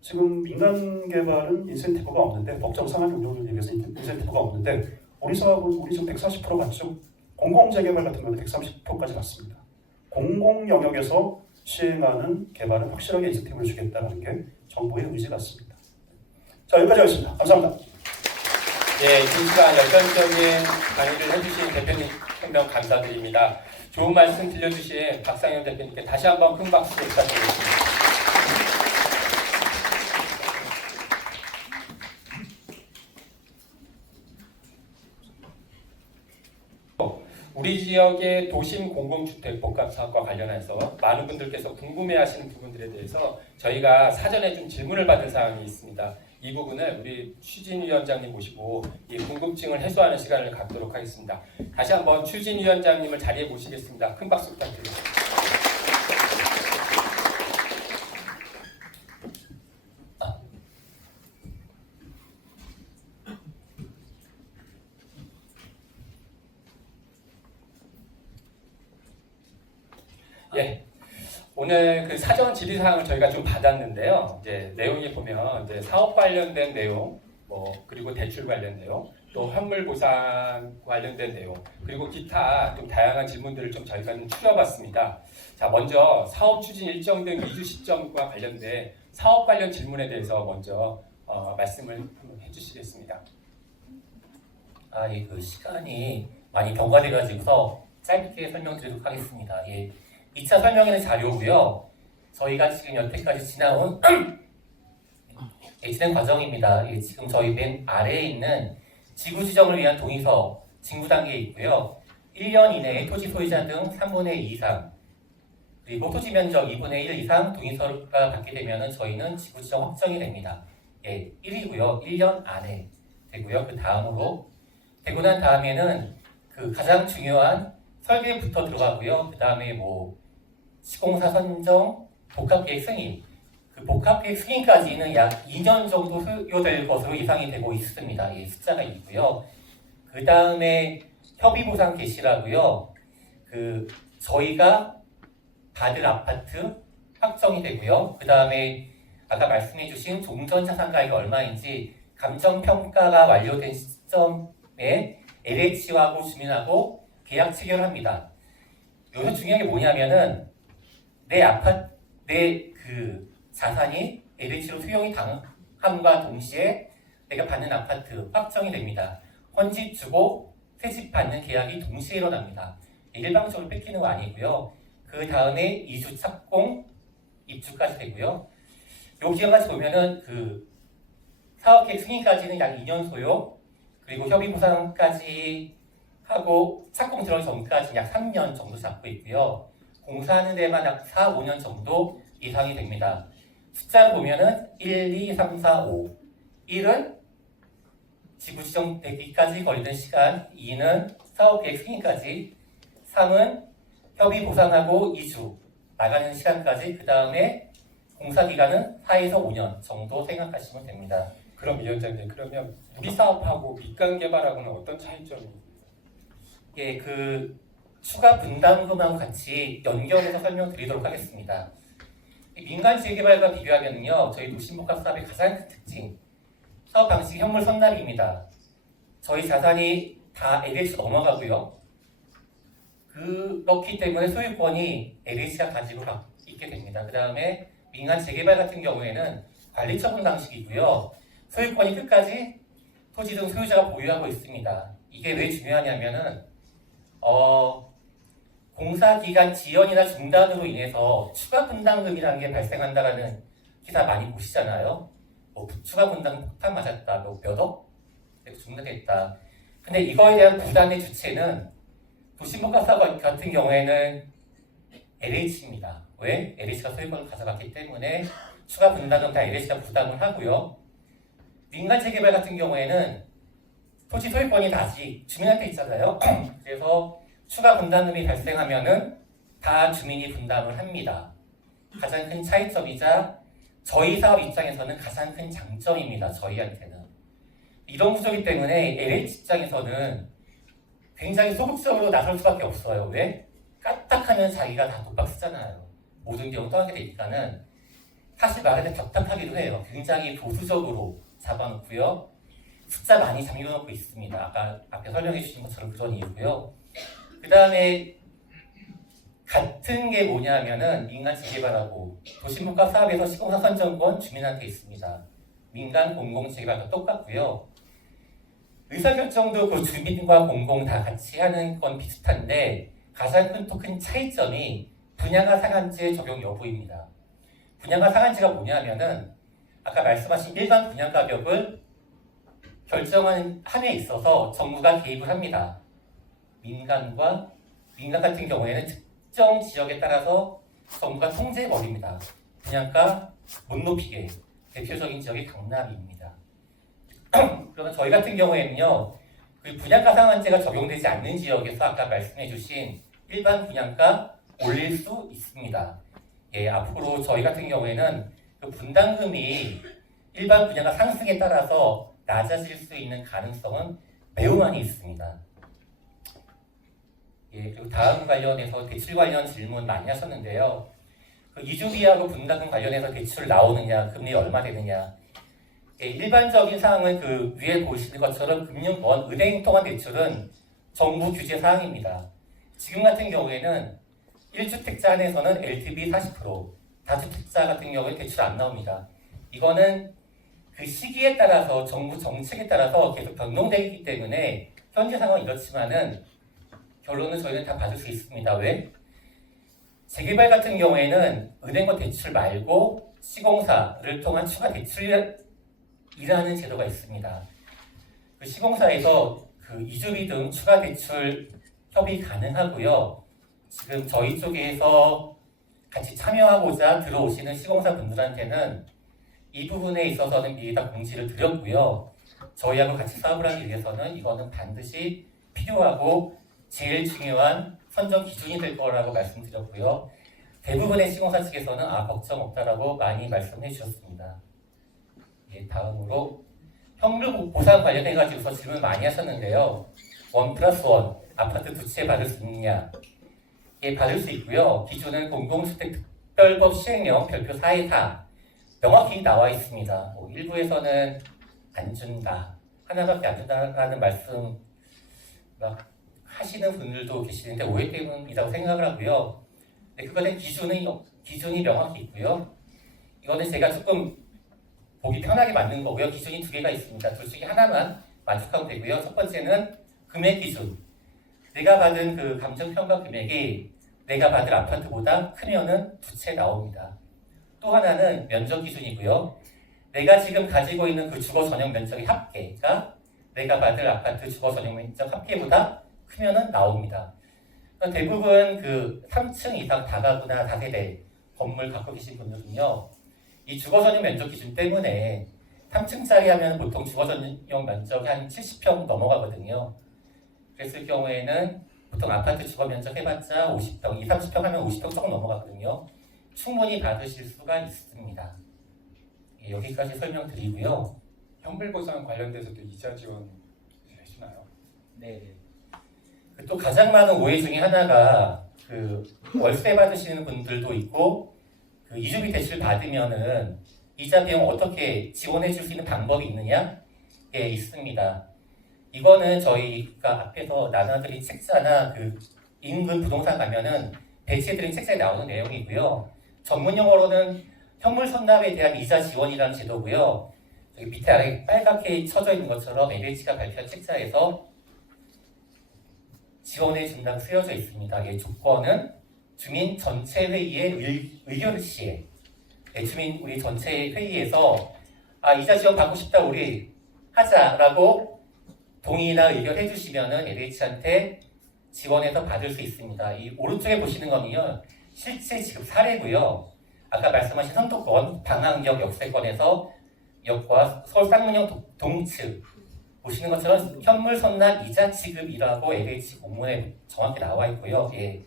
지금 민간 개발은 인센티브가 없는데 법정 상한 운영을 위해서 인센티브가 없는데 우리 사업은 우리 지금 140% 갔죠. 공공재개발 같은 경우는 130%까지 갔습니다. 공공 영역에서 시행하는 개발은 확실하게 인센티브를 주겠다는 게 정부의 의지 같습니다. 자, 여기까지 하겠습니다. 감사합니다. 예, 긴 시간 열정적인 강의를 해주신 대표님 설명 감사드립니다. 좋은 말씀 들려주신 박상현 대표님께 다시 한번 큰 박수 부탁드리겠습니다. 우리 지역의 도심 공공주택 복합 사업과 관련해서 많은 분들께서 궁금해하시는 부분들에 대해서 저희가 사전에 좀 질문을 받은 사항이 있습니다. 이 부분을 우리 추진위원장님 모시고 이 궁금증을 해소하는 시간을 갖도록 하겠습니다. 다시 한번 추진위원장님을 자리에 모시겠습니다. 큰 박수 부탁드립니다. 예, 오늘 그 사전 질의사항을 저희가 좀 받았는데요. 이제 내용에 보면 이제 사업 관련된 내용, 그리고 대출 관련 내용, 또 환물 보상 관련된 내용, 그리고 기타 좀 다양한 질문들을 좀 저희가 좀 추려봤습니다. 자, 먼저 사업 추진 일정 등 이주 시점과 관련된 사업 관련 질문에 대해서 먼저 말씀을 한번 해주시겠습니다. 예, 그 시간이 많이 경과돼가지고서 짧게 설명드리도록 하겠습니다. 예, 2차 설명에는 자료고요. 저희가 지금 여태까지 지나온 진행 과정입니다. 예, 지금 저희 맨 아래에 있는 지구 지정을 위한 동의서 징구 단계에 있고요. 1년 이내에 토지 소유자 등 3분의 2 이상, 그리고 토지 면적 2분의 1 이상 동의서가 받게 되면 저희는 지구 지정 확정이 됩니다. 예, 1이고요. 1년 안에 되고요. 그 다음으로 되고 난 다음에는 그 가장 중요한 설계부터 들어가고요. 그 다음에 시공사 선정, 복합계획 승인, 그 복합계획 승인까지는 약 2년 정도 소요될 것으로 예상이 되고 있습니다. 예, 숫자가 있고요. 그 다음에 협의보상 개시라고요. 그 저희가 받을 아파트 확정이 되고요. 그 다음에 아까 말씀해주신 종전 자산 가액이 얼마인지 감정평가가 완료된 시점에 LH하고 주민하고 계약 체결합니다. 여기서 중요한 게 뭐냐면은 내 그 자산이 LH로 수용이 당함과 동시에 내가 받는 아파트 확정이 됩니다. 헌집 주고 새집 받는 계약이 동시에 일어납니다. 일방적으로 뺏기는 거 아니고요. 그 다음에 이주 착공, 입주까지 되고요. 요 기간까지 보면은 그 사업계획 승인까지는 약 2년 소요, 그리고 협의보상까지 하고 착공 들어가기 전까지 약 3년 정도 잡고 있고요. 공사하는 데만 약 4, 5년 정도 예상이 됩니다. 숫자를 보면은 1, 2, 3, 4, 5. 1은 지구 지정되기까지 걸리는 시간, 2는 사업계획 승인까지, 3은 협의 보상하고 이주 나가는 시간까지, 그 다음에 공사 기간은 4에서 5년 정도 생각하시면 됩니다. 그럼 위원장님, 그러면 우리 사업하고 밑간 개발하고는 어떤 차이점이? 예, 그 추가 분담금하고 같이 연결해서 설명드리도록 하겠습니다. 민간 재개발과 비교하면요, 저희 도심복합 사업의 가장 큰 특징, 사업 방식 현물 선납입니다. 저희 자산이 다 LH로 넘어가고요. 그렇기 때문에 소유권이 LH가 가지고 있게 됩니다. 그 다음에 민간 재개발 같은 경우에는 관리처분 방식이고요. 소유권이 끝까지 토지 등 소유자가 보유하고 있습니다. 이게 왜 중요하냐면은 공사기간 지연이나 중단으로 인해서 추가 분담금이라는 게 발생한다라는 기사 많이 보시잖아요. 추가 분담금 폭탄 맞았다, 몇 억? 중단됐다. 근데 이거에 대한 부담의 주체는 도심복합 사업 같은 경우에는 LH입니다. 왜? LH가 소유권을 가져갔기 때문에 추가 분담금 다 LH가 부담을 하고요. 민간 재개발 같은 경우에는 토지 소유권이 다시 주민한테 있잖아요. 그래서 추가 분담금이 발생하면은 다 주민이 분담을 합니다. 가장 큰 차이점이자 저희 사업 입장에서는 가장 큰 장점입니다. 저희한테는. 이런 구조이기 때문에 LH 입장에서는 굉장히 소극적으로 나설 수밖에 없어요. 왜? 까딱하면 자기가 다 독박 쓰잖아요. 모든 경우 떠나게 되니까는 사실 말하는 격탁하기도 해요. 굉장히 보수적으로 잡아놓고요. 숫자 많이 잠겨놓고 있습니다. 아까 앞에 설명해 주신 것처럼 그런 이유고요. 그 다음에 같은 게 뭐냐면은 민간 재개발하고 도심복합 사업에서 시공사 선정권 주민한테 있습니다. 민간 공공 재개발도 똑같고요. 의사결정도 그 주민과 공공 다 같이 하는 건 비슷한데 가장 큰 차이점이 분양가 상한제 적용 여부입니다. 분양가 상한제가 뭐냐면은 아까 말씀하신 일반 분양 가격을 결정하는 한에 있어서 정부가 개입을 합니다. 민간 같은 경우에는 특정 지역에 따라서 정부가 통제해버립니다. 분양가 못 높이게. 대표적인 지역이 강남입니다. 그러면 저희 같은 경우에는요, 그 분양가 상한제가 적용되지 않는 지역에서 아까 말씀해주신 일반 분양가 올릴 수 있습니다. 예, 앞으로 저희 같은 경우에는 그 분담금이 일반 분양가 상승에 따라서 낮아질 수 있는 가능성은 매우 많이 있습니다. 예, 그리고 다음 관련해서 대출 관련 질문 많이 하셨는데요. 그 이주비하고 분담금 관련해서 대출 나오느냐, 금리 얼마 되느냐. 예, 일반적인 사항은 그 위에 보시는 것처럼 금융권, 은행 통한 대출은 정부 규제 사항입니다. 지금 같은 경우에는 1주택자 한에서는 LTV 40%, 다주택자 같은 경우에 대출 안 나옵니다. 이거는 그 시기에 따라서 정부 정책에 따라서 계속 변동되기 때문에 현재 상황은 이렇지만은 결론은 저희는 다 받을 수 있습니다. 왜? 재개발 같은 경우에는 은행과 대출 말고 시공사를 통한 추가 대출이라는 제도가 있습니다. 그 시공사에서 그 이주비 등 추가 대출 협의 가능하고요. 지금 저희 쪽에서 같이 참여하고자 들어오시는 시공사 분들한테는 이 부분에 있어서는 미리 다 공지를 드렸고요. 저희하고 같이 사업을 하기 위해서는 이거는 반드시 필요하고 제일 중요한 선정 기준이 될 거라고 말씀드렸고요. 대부분의 시공사 측에서는 걱정 없다라고 많이 말씀해 주셨습니다. 예, 다음으로 현물 보상 관련해가지고서 질문 많이 하셨는데요. 1+1 아파트 두 채 받을 수 있느냐? 예, 받을 수 있고요. 기준은 공공주택특별법 시행령 별표 4의4 명확히 나와 있습니다. 일부에서는 안 준다, 하나밖에 안 준다라는 말씀 막 하시는 분들도 계시는데 오해 때문이라고 생각을 하고요. 네, 그거는 기준이 명확히 있고요. 이거는 제가 조금 보기 편하게 만든 거고요. 기준이 두 개가 있습니다. 둘 중에 하나만 만족하면 되고요. 첫 번째는 금액 기준. 내가 받은 그 감정평가 금액이 내가 받을 아파트보다 크면은 두 채 나옵니다. 또 하나는 면적 기준이고요. 내가 지금 가지고 있는 그 주거 전용 면적의 합계가 내가 받을 아파트 주거 전용 면적 합계보다 크면은 나옵니다. 그러니까 대부분 그 3층 이상 다가구나 다세대 건물 갖고 계신 분들은요, 이 주거 전용 면적 기준 때문에 3층짜리 하면 보통 주거 전용 면적이 한 70평 넘어가거든요. 그랬을 경우에는 보통 아파트 주거 면적 해봤자 50평, 30평 하면 50평 조금 넘어가거든요. 충분히 받으실 수가 있습니다. 예, 여기까지 설명드리고요. 현물 보상 관련돼서도 이자 지원 해주나요? 네. 또 가장 많은 오해 중에 하나가 그 월세 받으시는 분들도 있고 그 이주비 대출 받으면은 이자 비용 어떻게 지원해 줄 수 있는 방법이 있느냐? 예, 있습니다. 이거는 저희가 앞에서 나눠드린 책자나 그 인근 부동산 가면은 배치해드린 책자에 나오는 내용이고요. 전문 용어로는 현물 선납에 대한 이자 지원이라는 제도고요. 여기 밑에 아래 빨갛게 쳐져 있는 것처럼 LH가 발표한 책자에서 지원해 준다고 쓰여져 있습니다. 이 조건은 주민 전체 회의의 의결 시에 주민 우리 전체 회의에서 이자 지원 받고 싶다 우리 하자라고 동의나 의결해 주시면은 LH한테 지원해서 받을 수 있습니다. 이 오른쪽에 보시는 거는요, 실제 지급 사례고요. 아까 말씀하신 선도권, 방학역 역세권에서 역과 서울 쌍문역 동측 보시는 것처럼 현물 선납 이자 지급이라고 LH 공문에 정확히 나와 있고요. 예,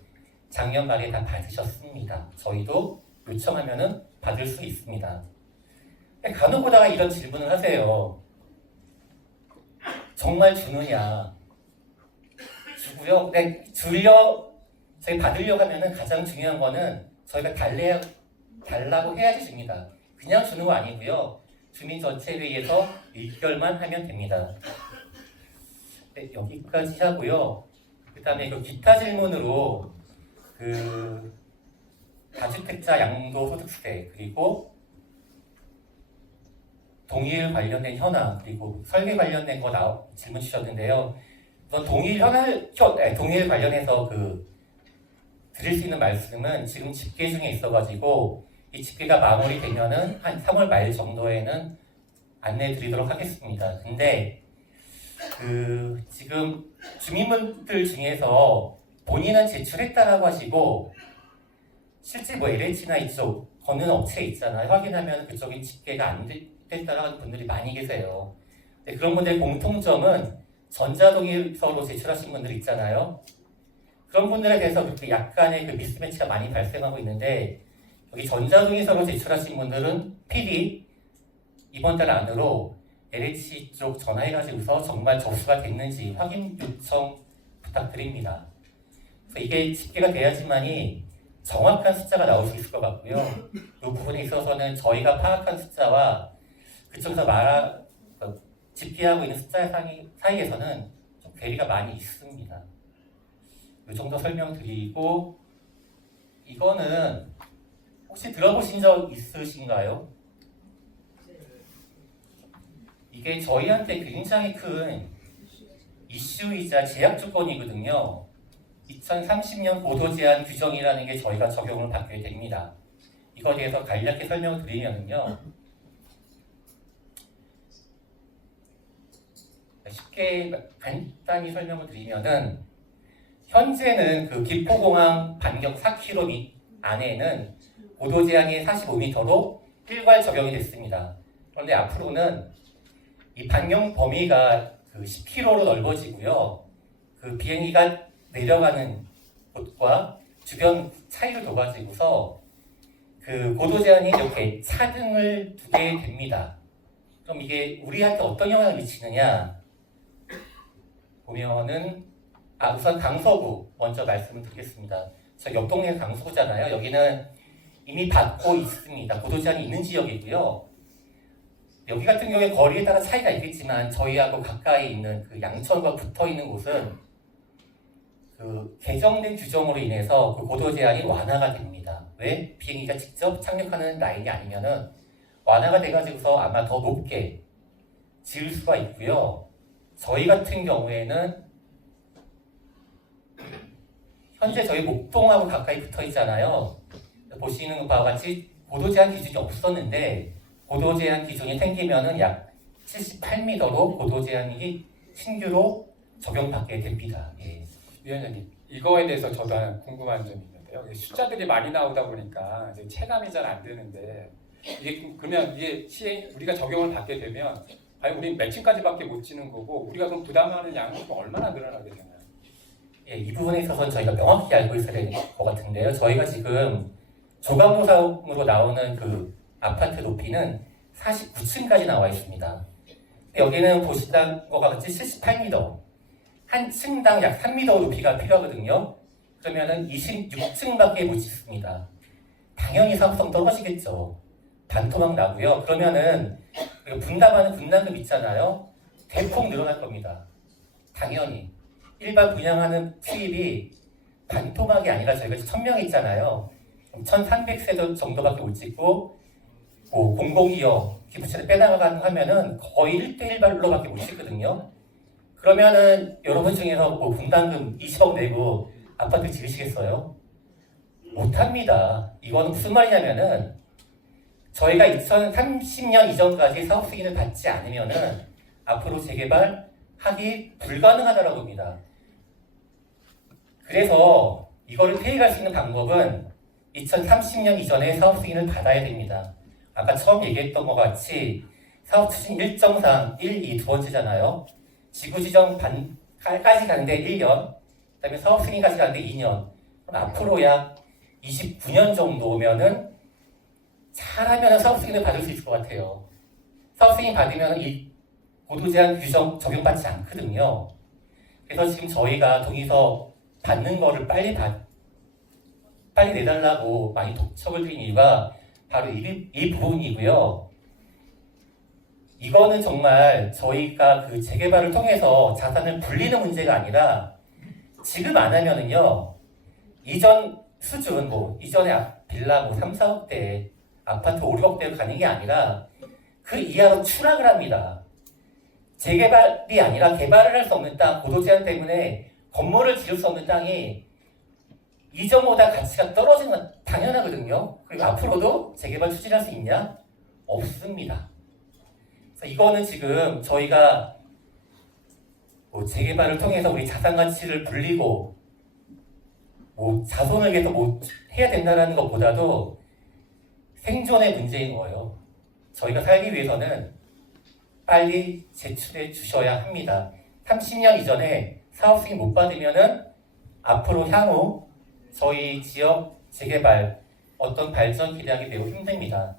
작년 말에 다 받으셨습니다. 저희도 요청하면은 받을 수 있습니다. 간혹 보다가 이런 질문을 하세요. 정말 주느냐? 주고요. 근데 저희 받으려고 하면은 가장 중요한 거는 저희가 달라고 해야지 줍니다. 그냥 주는 거 아니고요. 주민 전체 회의에서 의결만 하면 됩니다. 네, 여기까지 하고요. 그다음에 그 기타 질문으로 그 다주택자 양도소득세 그리고 동일 관련된 현황 그리고 설계 관련된 거 질문 주셨는데요. 우선 동일 관련해서 드릴 수 있는 말씀은 지금 집계 중에 있어가지고 이 집계가 마무리되면은 한 3월 말 정도에는 안내드리도록 하겠습니다. 근데 지금 주민분들 중에서 본인은 제출했다라고 하시고 실제 뭐 LH나 이쪽 거는 업체 있잖아요. 확인하면 그쪽이 집계가 안 됐다라고 하는 분들이 많이 계세요. 네, 그런 분들의 공통점은 전자동의서로 제출하신 분들 있잖아요. 그런 분들에 대해서 그렇게 약간의 그 미스매치가 많이 발생하고 있는데 여기 전자동의서로 제출하신 분들은 필히 이번 달 안으로 LH 쪽 전화해가지고서 정말 접수가 됐는지 확인 요청 부탁드립니다. 그래서 이게 집계가 돼야지만이 정확한 숫자가 나올 수 있을 것 같고요. 이 부분에 있어서는 저희가 파악한 숫자와 그쪽에서 집계하고 있는 숫자 사이에서는 좀 괴리가 많이 있습니다. 이 정도 설명드리고 이거는 혹시 들어보신 적 있으신가요? 이게 저희한테 굉장히 큰 이슈이자 제약 조건이거든요. 2030년 고도 제한 규정이라는 게 저희가 적용을 받게 됩니다. 이거에 대해서 간략히 설명을 드리면요. 쉽게 간단히 설명을 드리면은 현재는 그 김포공항 반경 4km 안에는 고도 제한이 45m로 일괄 적용이 됐습니다. 그런데 앞으로는 이 반경 범위가 그 10km로 넓어지고요. 그 비행기가 내려가는 곳과 주변 차이를 둬가지고서 그 고도 제한이 이렇게 차등을 두게 됩니다. 그럼 이게 우리한테 어떤 영향을 미치느냐 보면은 우선 강서구 먼저 말씀을 드리겠습니다. 저 옆 동네 강서구잖아요. 여기는 이미 받고 있습니다. 고도 제한이 있는 지역이고요. 여기 같은 경우에 거리에 따라 차이가 있겠지만 저희하고 가까이 있는 그 양천과 붙어 있는 곳은 그 개정된 규정으로 인해서 그 고도 제한이 완화가 됩니다. 왜? 비행기가 직접 착륙하는 라인이 아니면은 완화가 돼가지고서 아마 더 높게 지을 수가 있고요. 저희 같은 경우에는 현재 저희 목동하고 가까이 붙어 있잖아요. 보시는 바와 같이 고도 제한 기준이 없었는데 고도 제한 기준이 생기면은 약 78m로 고도 제한이 신규로 적용받게 됩니다. 예. 위원장님, 이거에 대해서 저도 하나 궁금한 점이 있는데요. 숫자들이 많이 나오다 보니까 이제 체감이 잘 안 되는데 이게 그러면 이게 우리가 적용을 받게 되면 과연 우리 매칭까지밖에 못 지는 거고 우리가 그럼 부담하는 양은 얼마나 늘어나게 되나요? 예, 이 부분에 있어서는 저희가 명확히 알고 있어야 될 것 같은데요. 저희가 지금 조감노상으로 나오는 그 아파트 높이는 49층까지 나와 있습니다. 여기는 보시는 것과 같이 78m, 한 층당 약 3m 높이가 필요하거든요. 그러면은 26층밖에 못 짓습니다. 당연히 사업성 떨어지겠죠. 반토막 나고요. 그러면은 분담하는 분담금 있잖아요. 대폭 늘어날 겁니다. 당연히. 일반 분양하는 수입이 반토막이 아니라 저희가 1000명 있잖아요. 1300세대 정도밖에 못 짓고 공공기업 기부채를 빼나가는 하면은 거의 1:1발로밖에 못 짓거든요. 그러면은 여러분 중에서 분담금 20억 내고 아파트 지으시겠어요? 못합니다. 이거는 무슨 말이냐면은 저희가 2030년 이전까지 사업 승인을 받지 않으면은 앞으로 재개발하기 불가능하다라고 합니다. 그래서 이거를 피해갈 수 있는 방법은 2030년 이전에 사업 승인을 받아야 됩니다. 아까 처음 얘기했던 것 같이 사업 추진 일정상 1, 2 두 번째잖아요. 지구 지정까지 가는데 1년, 그다음에 사업 승인까지 가는데 2년. 그럼 앞으로 약 29년 정도면은 잘하면 사업 승인을 받을 수 있을 것 같아요. 사업 승인 받으면 이 고도 제한 규정 적용받지 않거든요. 그래서 지금 저희가 동의서 받는 거를 빨리 내달라고 많이 독촉을 드린 이유가 바로 이 부분이고요. 이거는 정말 저희가 그 재개발을 통해서 자산을 불리는 문제가 아니라 지금 안 하면은요, 이전 수준, 이전에 빌라 3, 4억대, 아파트 5, 6억대로 가는 게 아니라 그 이하로 추락을 합니다. 재개발이 아니라 개발을 할 수 없는 땅, 고도 제한 때문에 건물을 지을 수 없는 땅이 이전보다 가치가 떨어지는 건 당연하거든요. 그리고 앞으로도 재개발 추진할 수 있냐? 없습니다. 그래서 이거는 지금 저희가 뭐 재개발을 통해서 우리 자산 가치를 불리고 뭐 자손을 위해서 뭐 해야 된다는 것보다도 생존의 문제인 거예요. 저희가 살기 위해서는 빨리 제출해 주셔야 합니다. 30년 이전에 사업 승인 못 받으면은 앞으로 향후 저희 지역 재개발 어떤 발전 기대하기 매우 힘듭니다.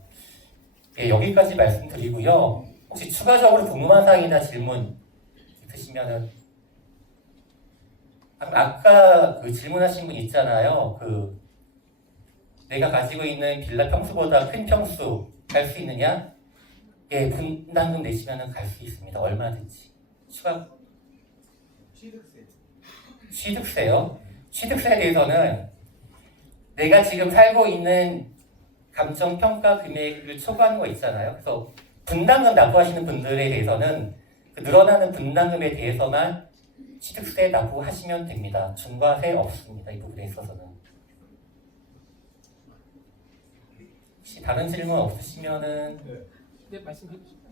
예, 여기까지 말씀드리고요. 혹시 추가적으로 궁금한 사항이나 질문 있으시면은 아까 그 질문하신 분 있잖아요. 그 내가 가지고 있는 빌라 평수보다 큰 평수 갈 수 있느냐? 예, 분담금 내시면은 갈 수 있습니다. 얼마든지. 추가 취득세요? 취득세에 대해서는 내가 지금 살고 있는 감정평가 금액을 초과하는 거 있잖아요. 그래서 분담금 납부하시는 분들에 대해서는 그 늘어나는 분담금에 대해서만 취득세 납부하시면 됩니다. 중과세 없습니다. 이 부분에 있어서는. 혹시 다른 질문 없으시면은 네, 말씀해 주시죠.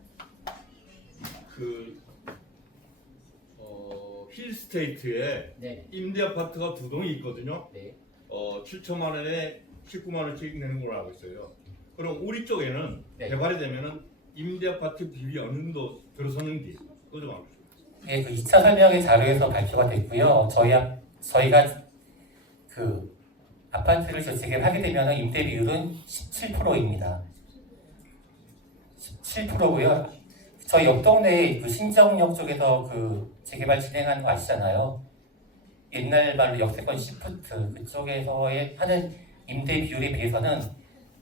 힐스테이트에 네. 임대 아파트가 두 동이 있거든요. 네. 7천만 원에 19만 원씩 내는 걸로 알고 있어요. 그럼 우리 쪽에는 네. 개발이 되면은 임대 아파트 비율이 어느 정도 들어서는지 그거 좀 알려주세요. 네, 그 2차 설명의 자료에서 발표가 됐고요. 저희가 그 아파트를 재개발하게 되면 임대 비율은 17%입니다. 17%고요. 저희 옆 동네에 그 신정역 쪽에서 그 재개발 진행하는 거 아시잖아요. 옛날 말로 역세권 시프트 그쪽에서의 하는 임대 비율에 비해서는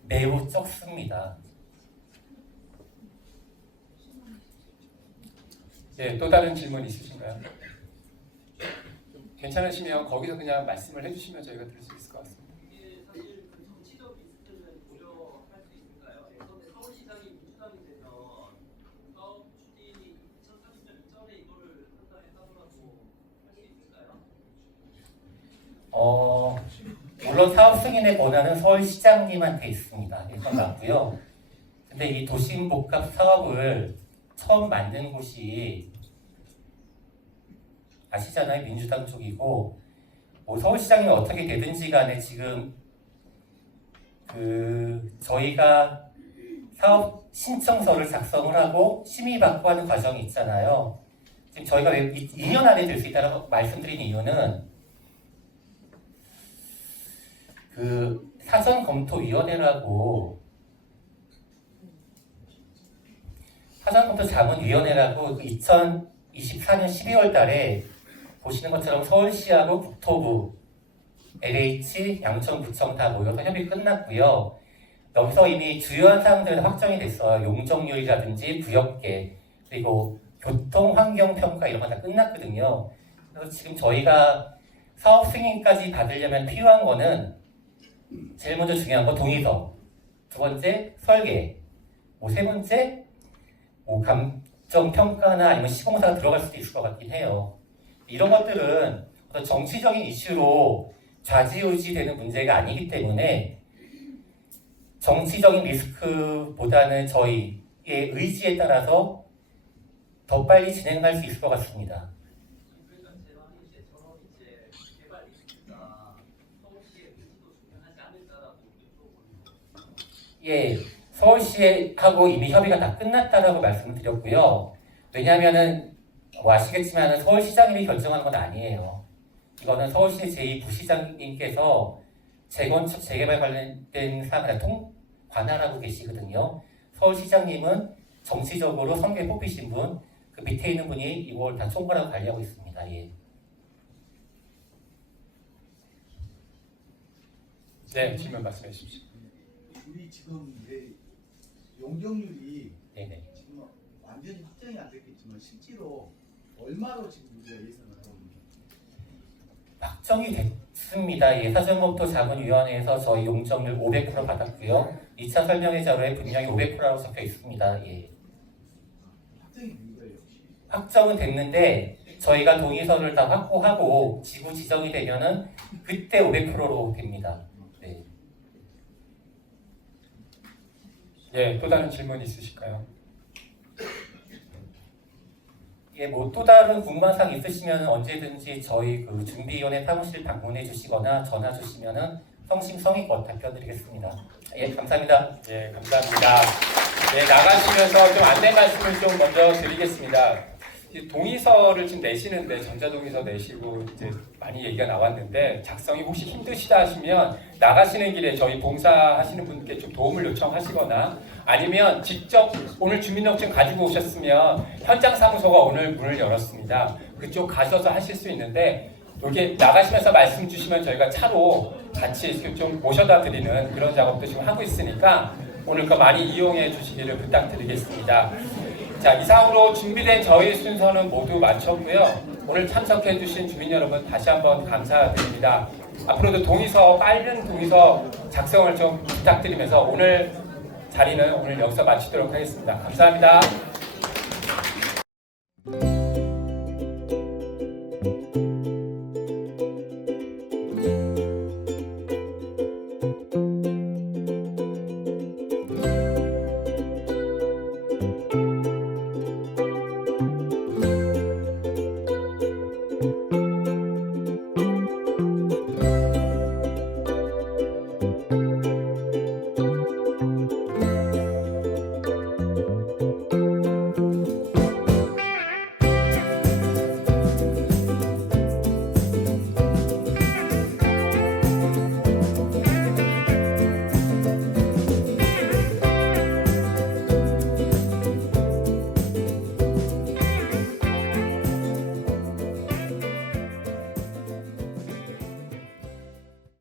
매우 적습니다. 네, 또 다른 질문 있으신가요? 좀 괜찮으시면 거기서 그냥 말씀을 해주시면 저희가 들을 수 있을 것 같습니다. 이게 사실 그 정치적 리스크를 고려할 수 있을까요? 예전에 서울시장이 민주당이 되면 사업 추진이 2030년 이전에 이거를 판단했다더라도 할 수 있을까요? 물론 사업 승인의 권한은 서울시장님한테 있습니다. 이건 맞고요. 근데 이 도심복합 사업을 처음 만든 곳이 아시잖아요. 민주당 쪽이고 뭐 서울시장이 어떻게 되든지 간에 지금 저희가 사업 신청서를 작성을 하고 심의받고 하는 과정이 있잖아요. 지금 저희가 왜 2년 안에 될 수 있다고 말씀드린 이유는 그 사전검토자문위원회라고 그 2024년 12월 달에 보시는 것처럼 서울시하고 국토부, LH, 양천구청 다 모여서 협의 끝났고요. 여기서 이미 주요한 사항들은 확정이 됐어요. 용적률이라든지 구역계, 그리고 교통, 환경 평가 이런 거 다 끝났거든요. 그래서 지금 저희가 사업 승인까지 받으려면 필요한 거는 제일 먼저 중요한 건 동의서, 두 번째 설계, 세 번째 감정 평가나 아니면 시공사가 들어갈 수도 있을 것 같긴 해요. 이런 것들은 어떤 정치적인 이슈로 좌지우지되는 문제가 아니기 때문에 정치적인 리스크보다는 저희의 의지에 따라서 더 빨리 진행할 수 있을 것 같습니다. 그러니까 제 말이 이제 저런 이제 개발 리스크가 서울시의 의지도 중요하지 않을까라고 여쭤보는 예, 서울시하고 이미 협의가 다 끝났다라고 말씀드렸고요. 왜냐하면은 아시겠지만 서울시장님이 결정하는 건 아니에요. 이거는 서울시 제2부시장님께서 재건축, 재개발 관련된 사항을 관할하고 계시거든요. 서울시장님은 정치적으로 선거에 뽑히신 분, 그 밑에 있는 분이 이걸 다 총괄하고 관리하고 있습니다. 예. 네, 질문 말씀해 주십시오. 우리 지금 이제 용적률이 네네. 지금 완전히 확정이 안 됐겠지만 실제로 얼마로 지금 우리가 예상을 하고 있는 확정이 됐습니다. 예, 사전검토자문위원회에서 저희 용적률 500% 받았고요. 2차 설명회 자료에 분명히 500%라고 적혀 있습니다. 예. 확정이 된 거예요 혹시? 확정은 됐는데 저희가 동의서를 다 확보하고 지구 지정이 되면은 그때 500%로 됩니다. 네. 예, 또 다른 질문 있으실까요? 예, 뭐 또 다른 궁금한 사항 있으시면 언제든지 저희 그 준비위원회 사무실 방문해 주시거나 전화 주시면은 성심성의껏 답변드리겠습니다. 예, 감사합니다. 예, 감사합니다. 네, 나가시면서 좀 안내 말씀을 좀 먼저 드리겠습니다. 이 동의서를 지금 내시는데 전자동의서 내시고 이제 많이 얘기가 나왔는데 작성이 혹시 힘드시다 하시면 나가시는 길에 저희 봉사하시는 분께 좀 도움을 요청하시거나 아니면 직접 오늘 주민등록증 가지고 오셨으면 현장 사무소가 오늘 문을 열었습니다. 그쪽 가셔서 하실 수 있는데 여기 나가시면서 말씀 주시면 저희가 차로 같이 이렇게 좀 모셔다 드리는 그런 작업도 지금 하고 있으니까 오늘 거 많이 이용해 주시기를 부탁드리겠습니다. 자, 이상으로 준비된 저희 순서는 모두 마쳤고요. 오늘 참석해 주신 주민 여러분 다시 한번 감사드립니다. 앞으로도 빠른 동의서 작성을 좀 부탁드리면서 오늘 자리는 오늘 여기서 마치도록 하겠습니다. 감사합니다.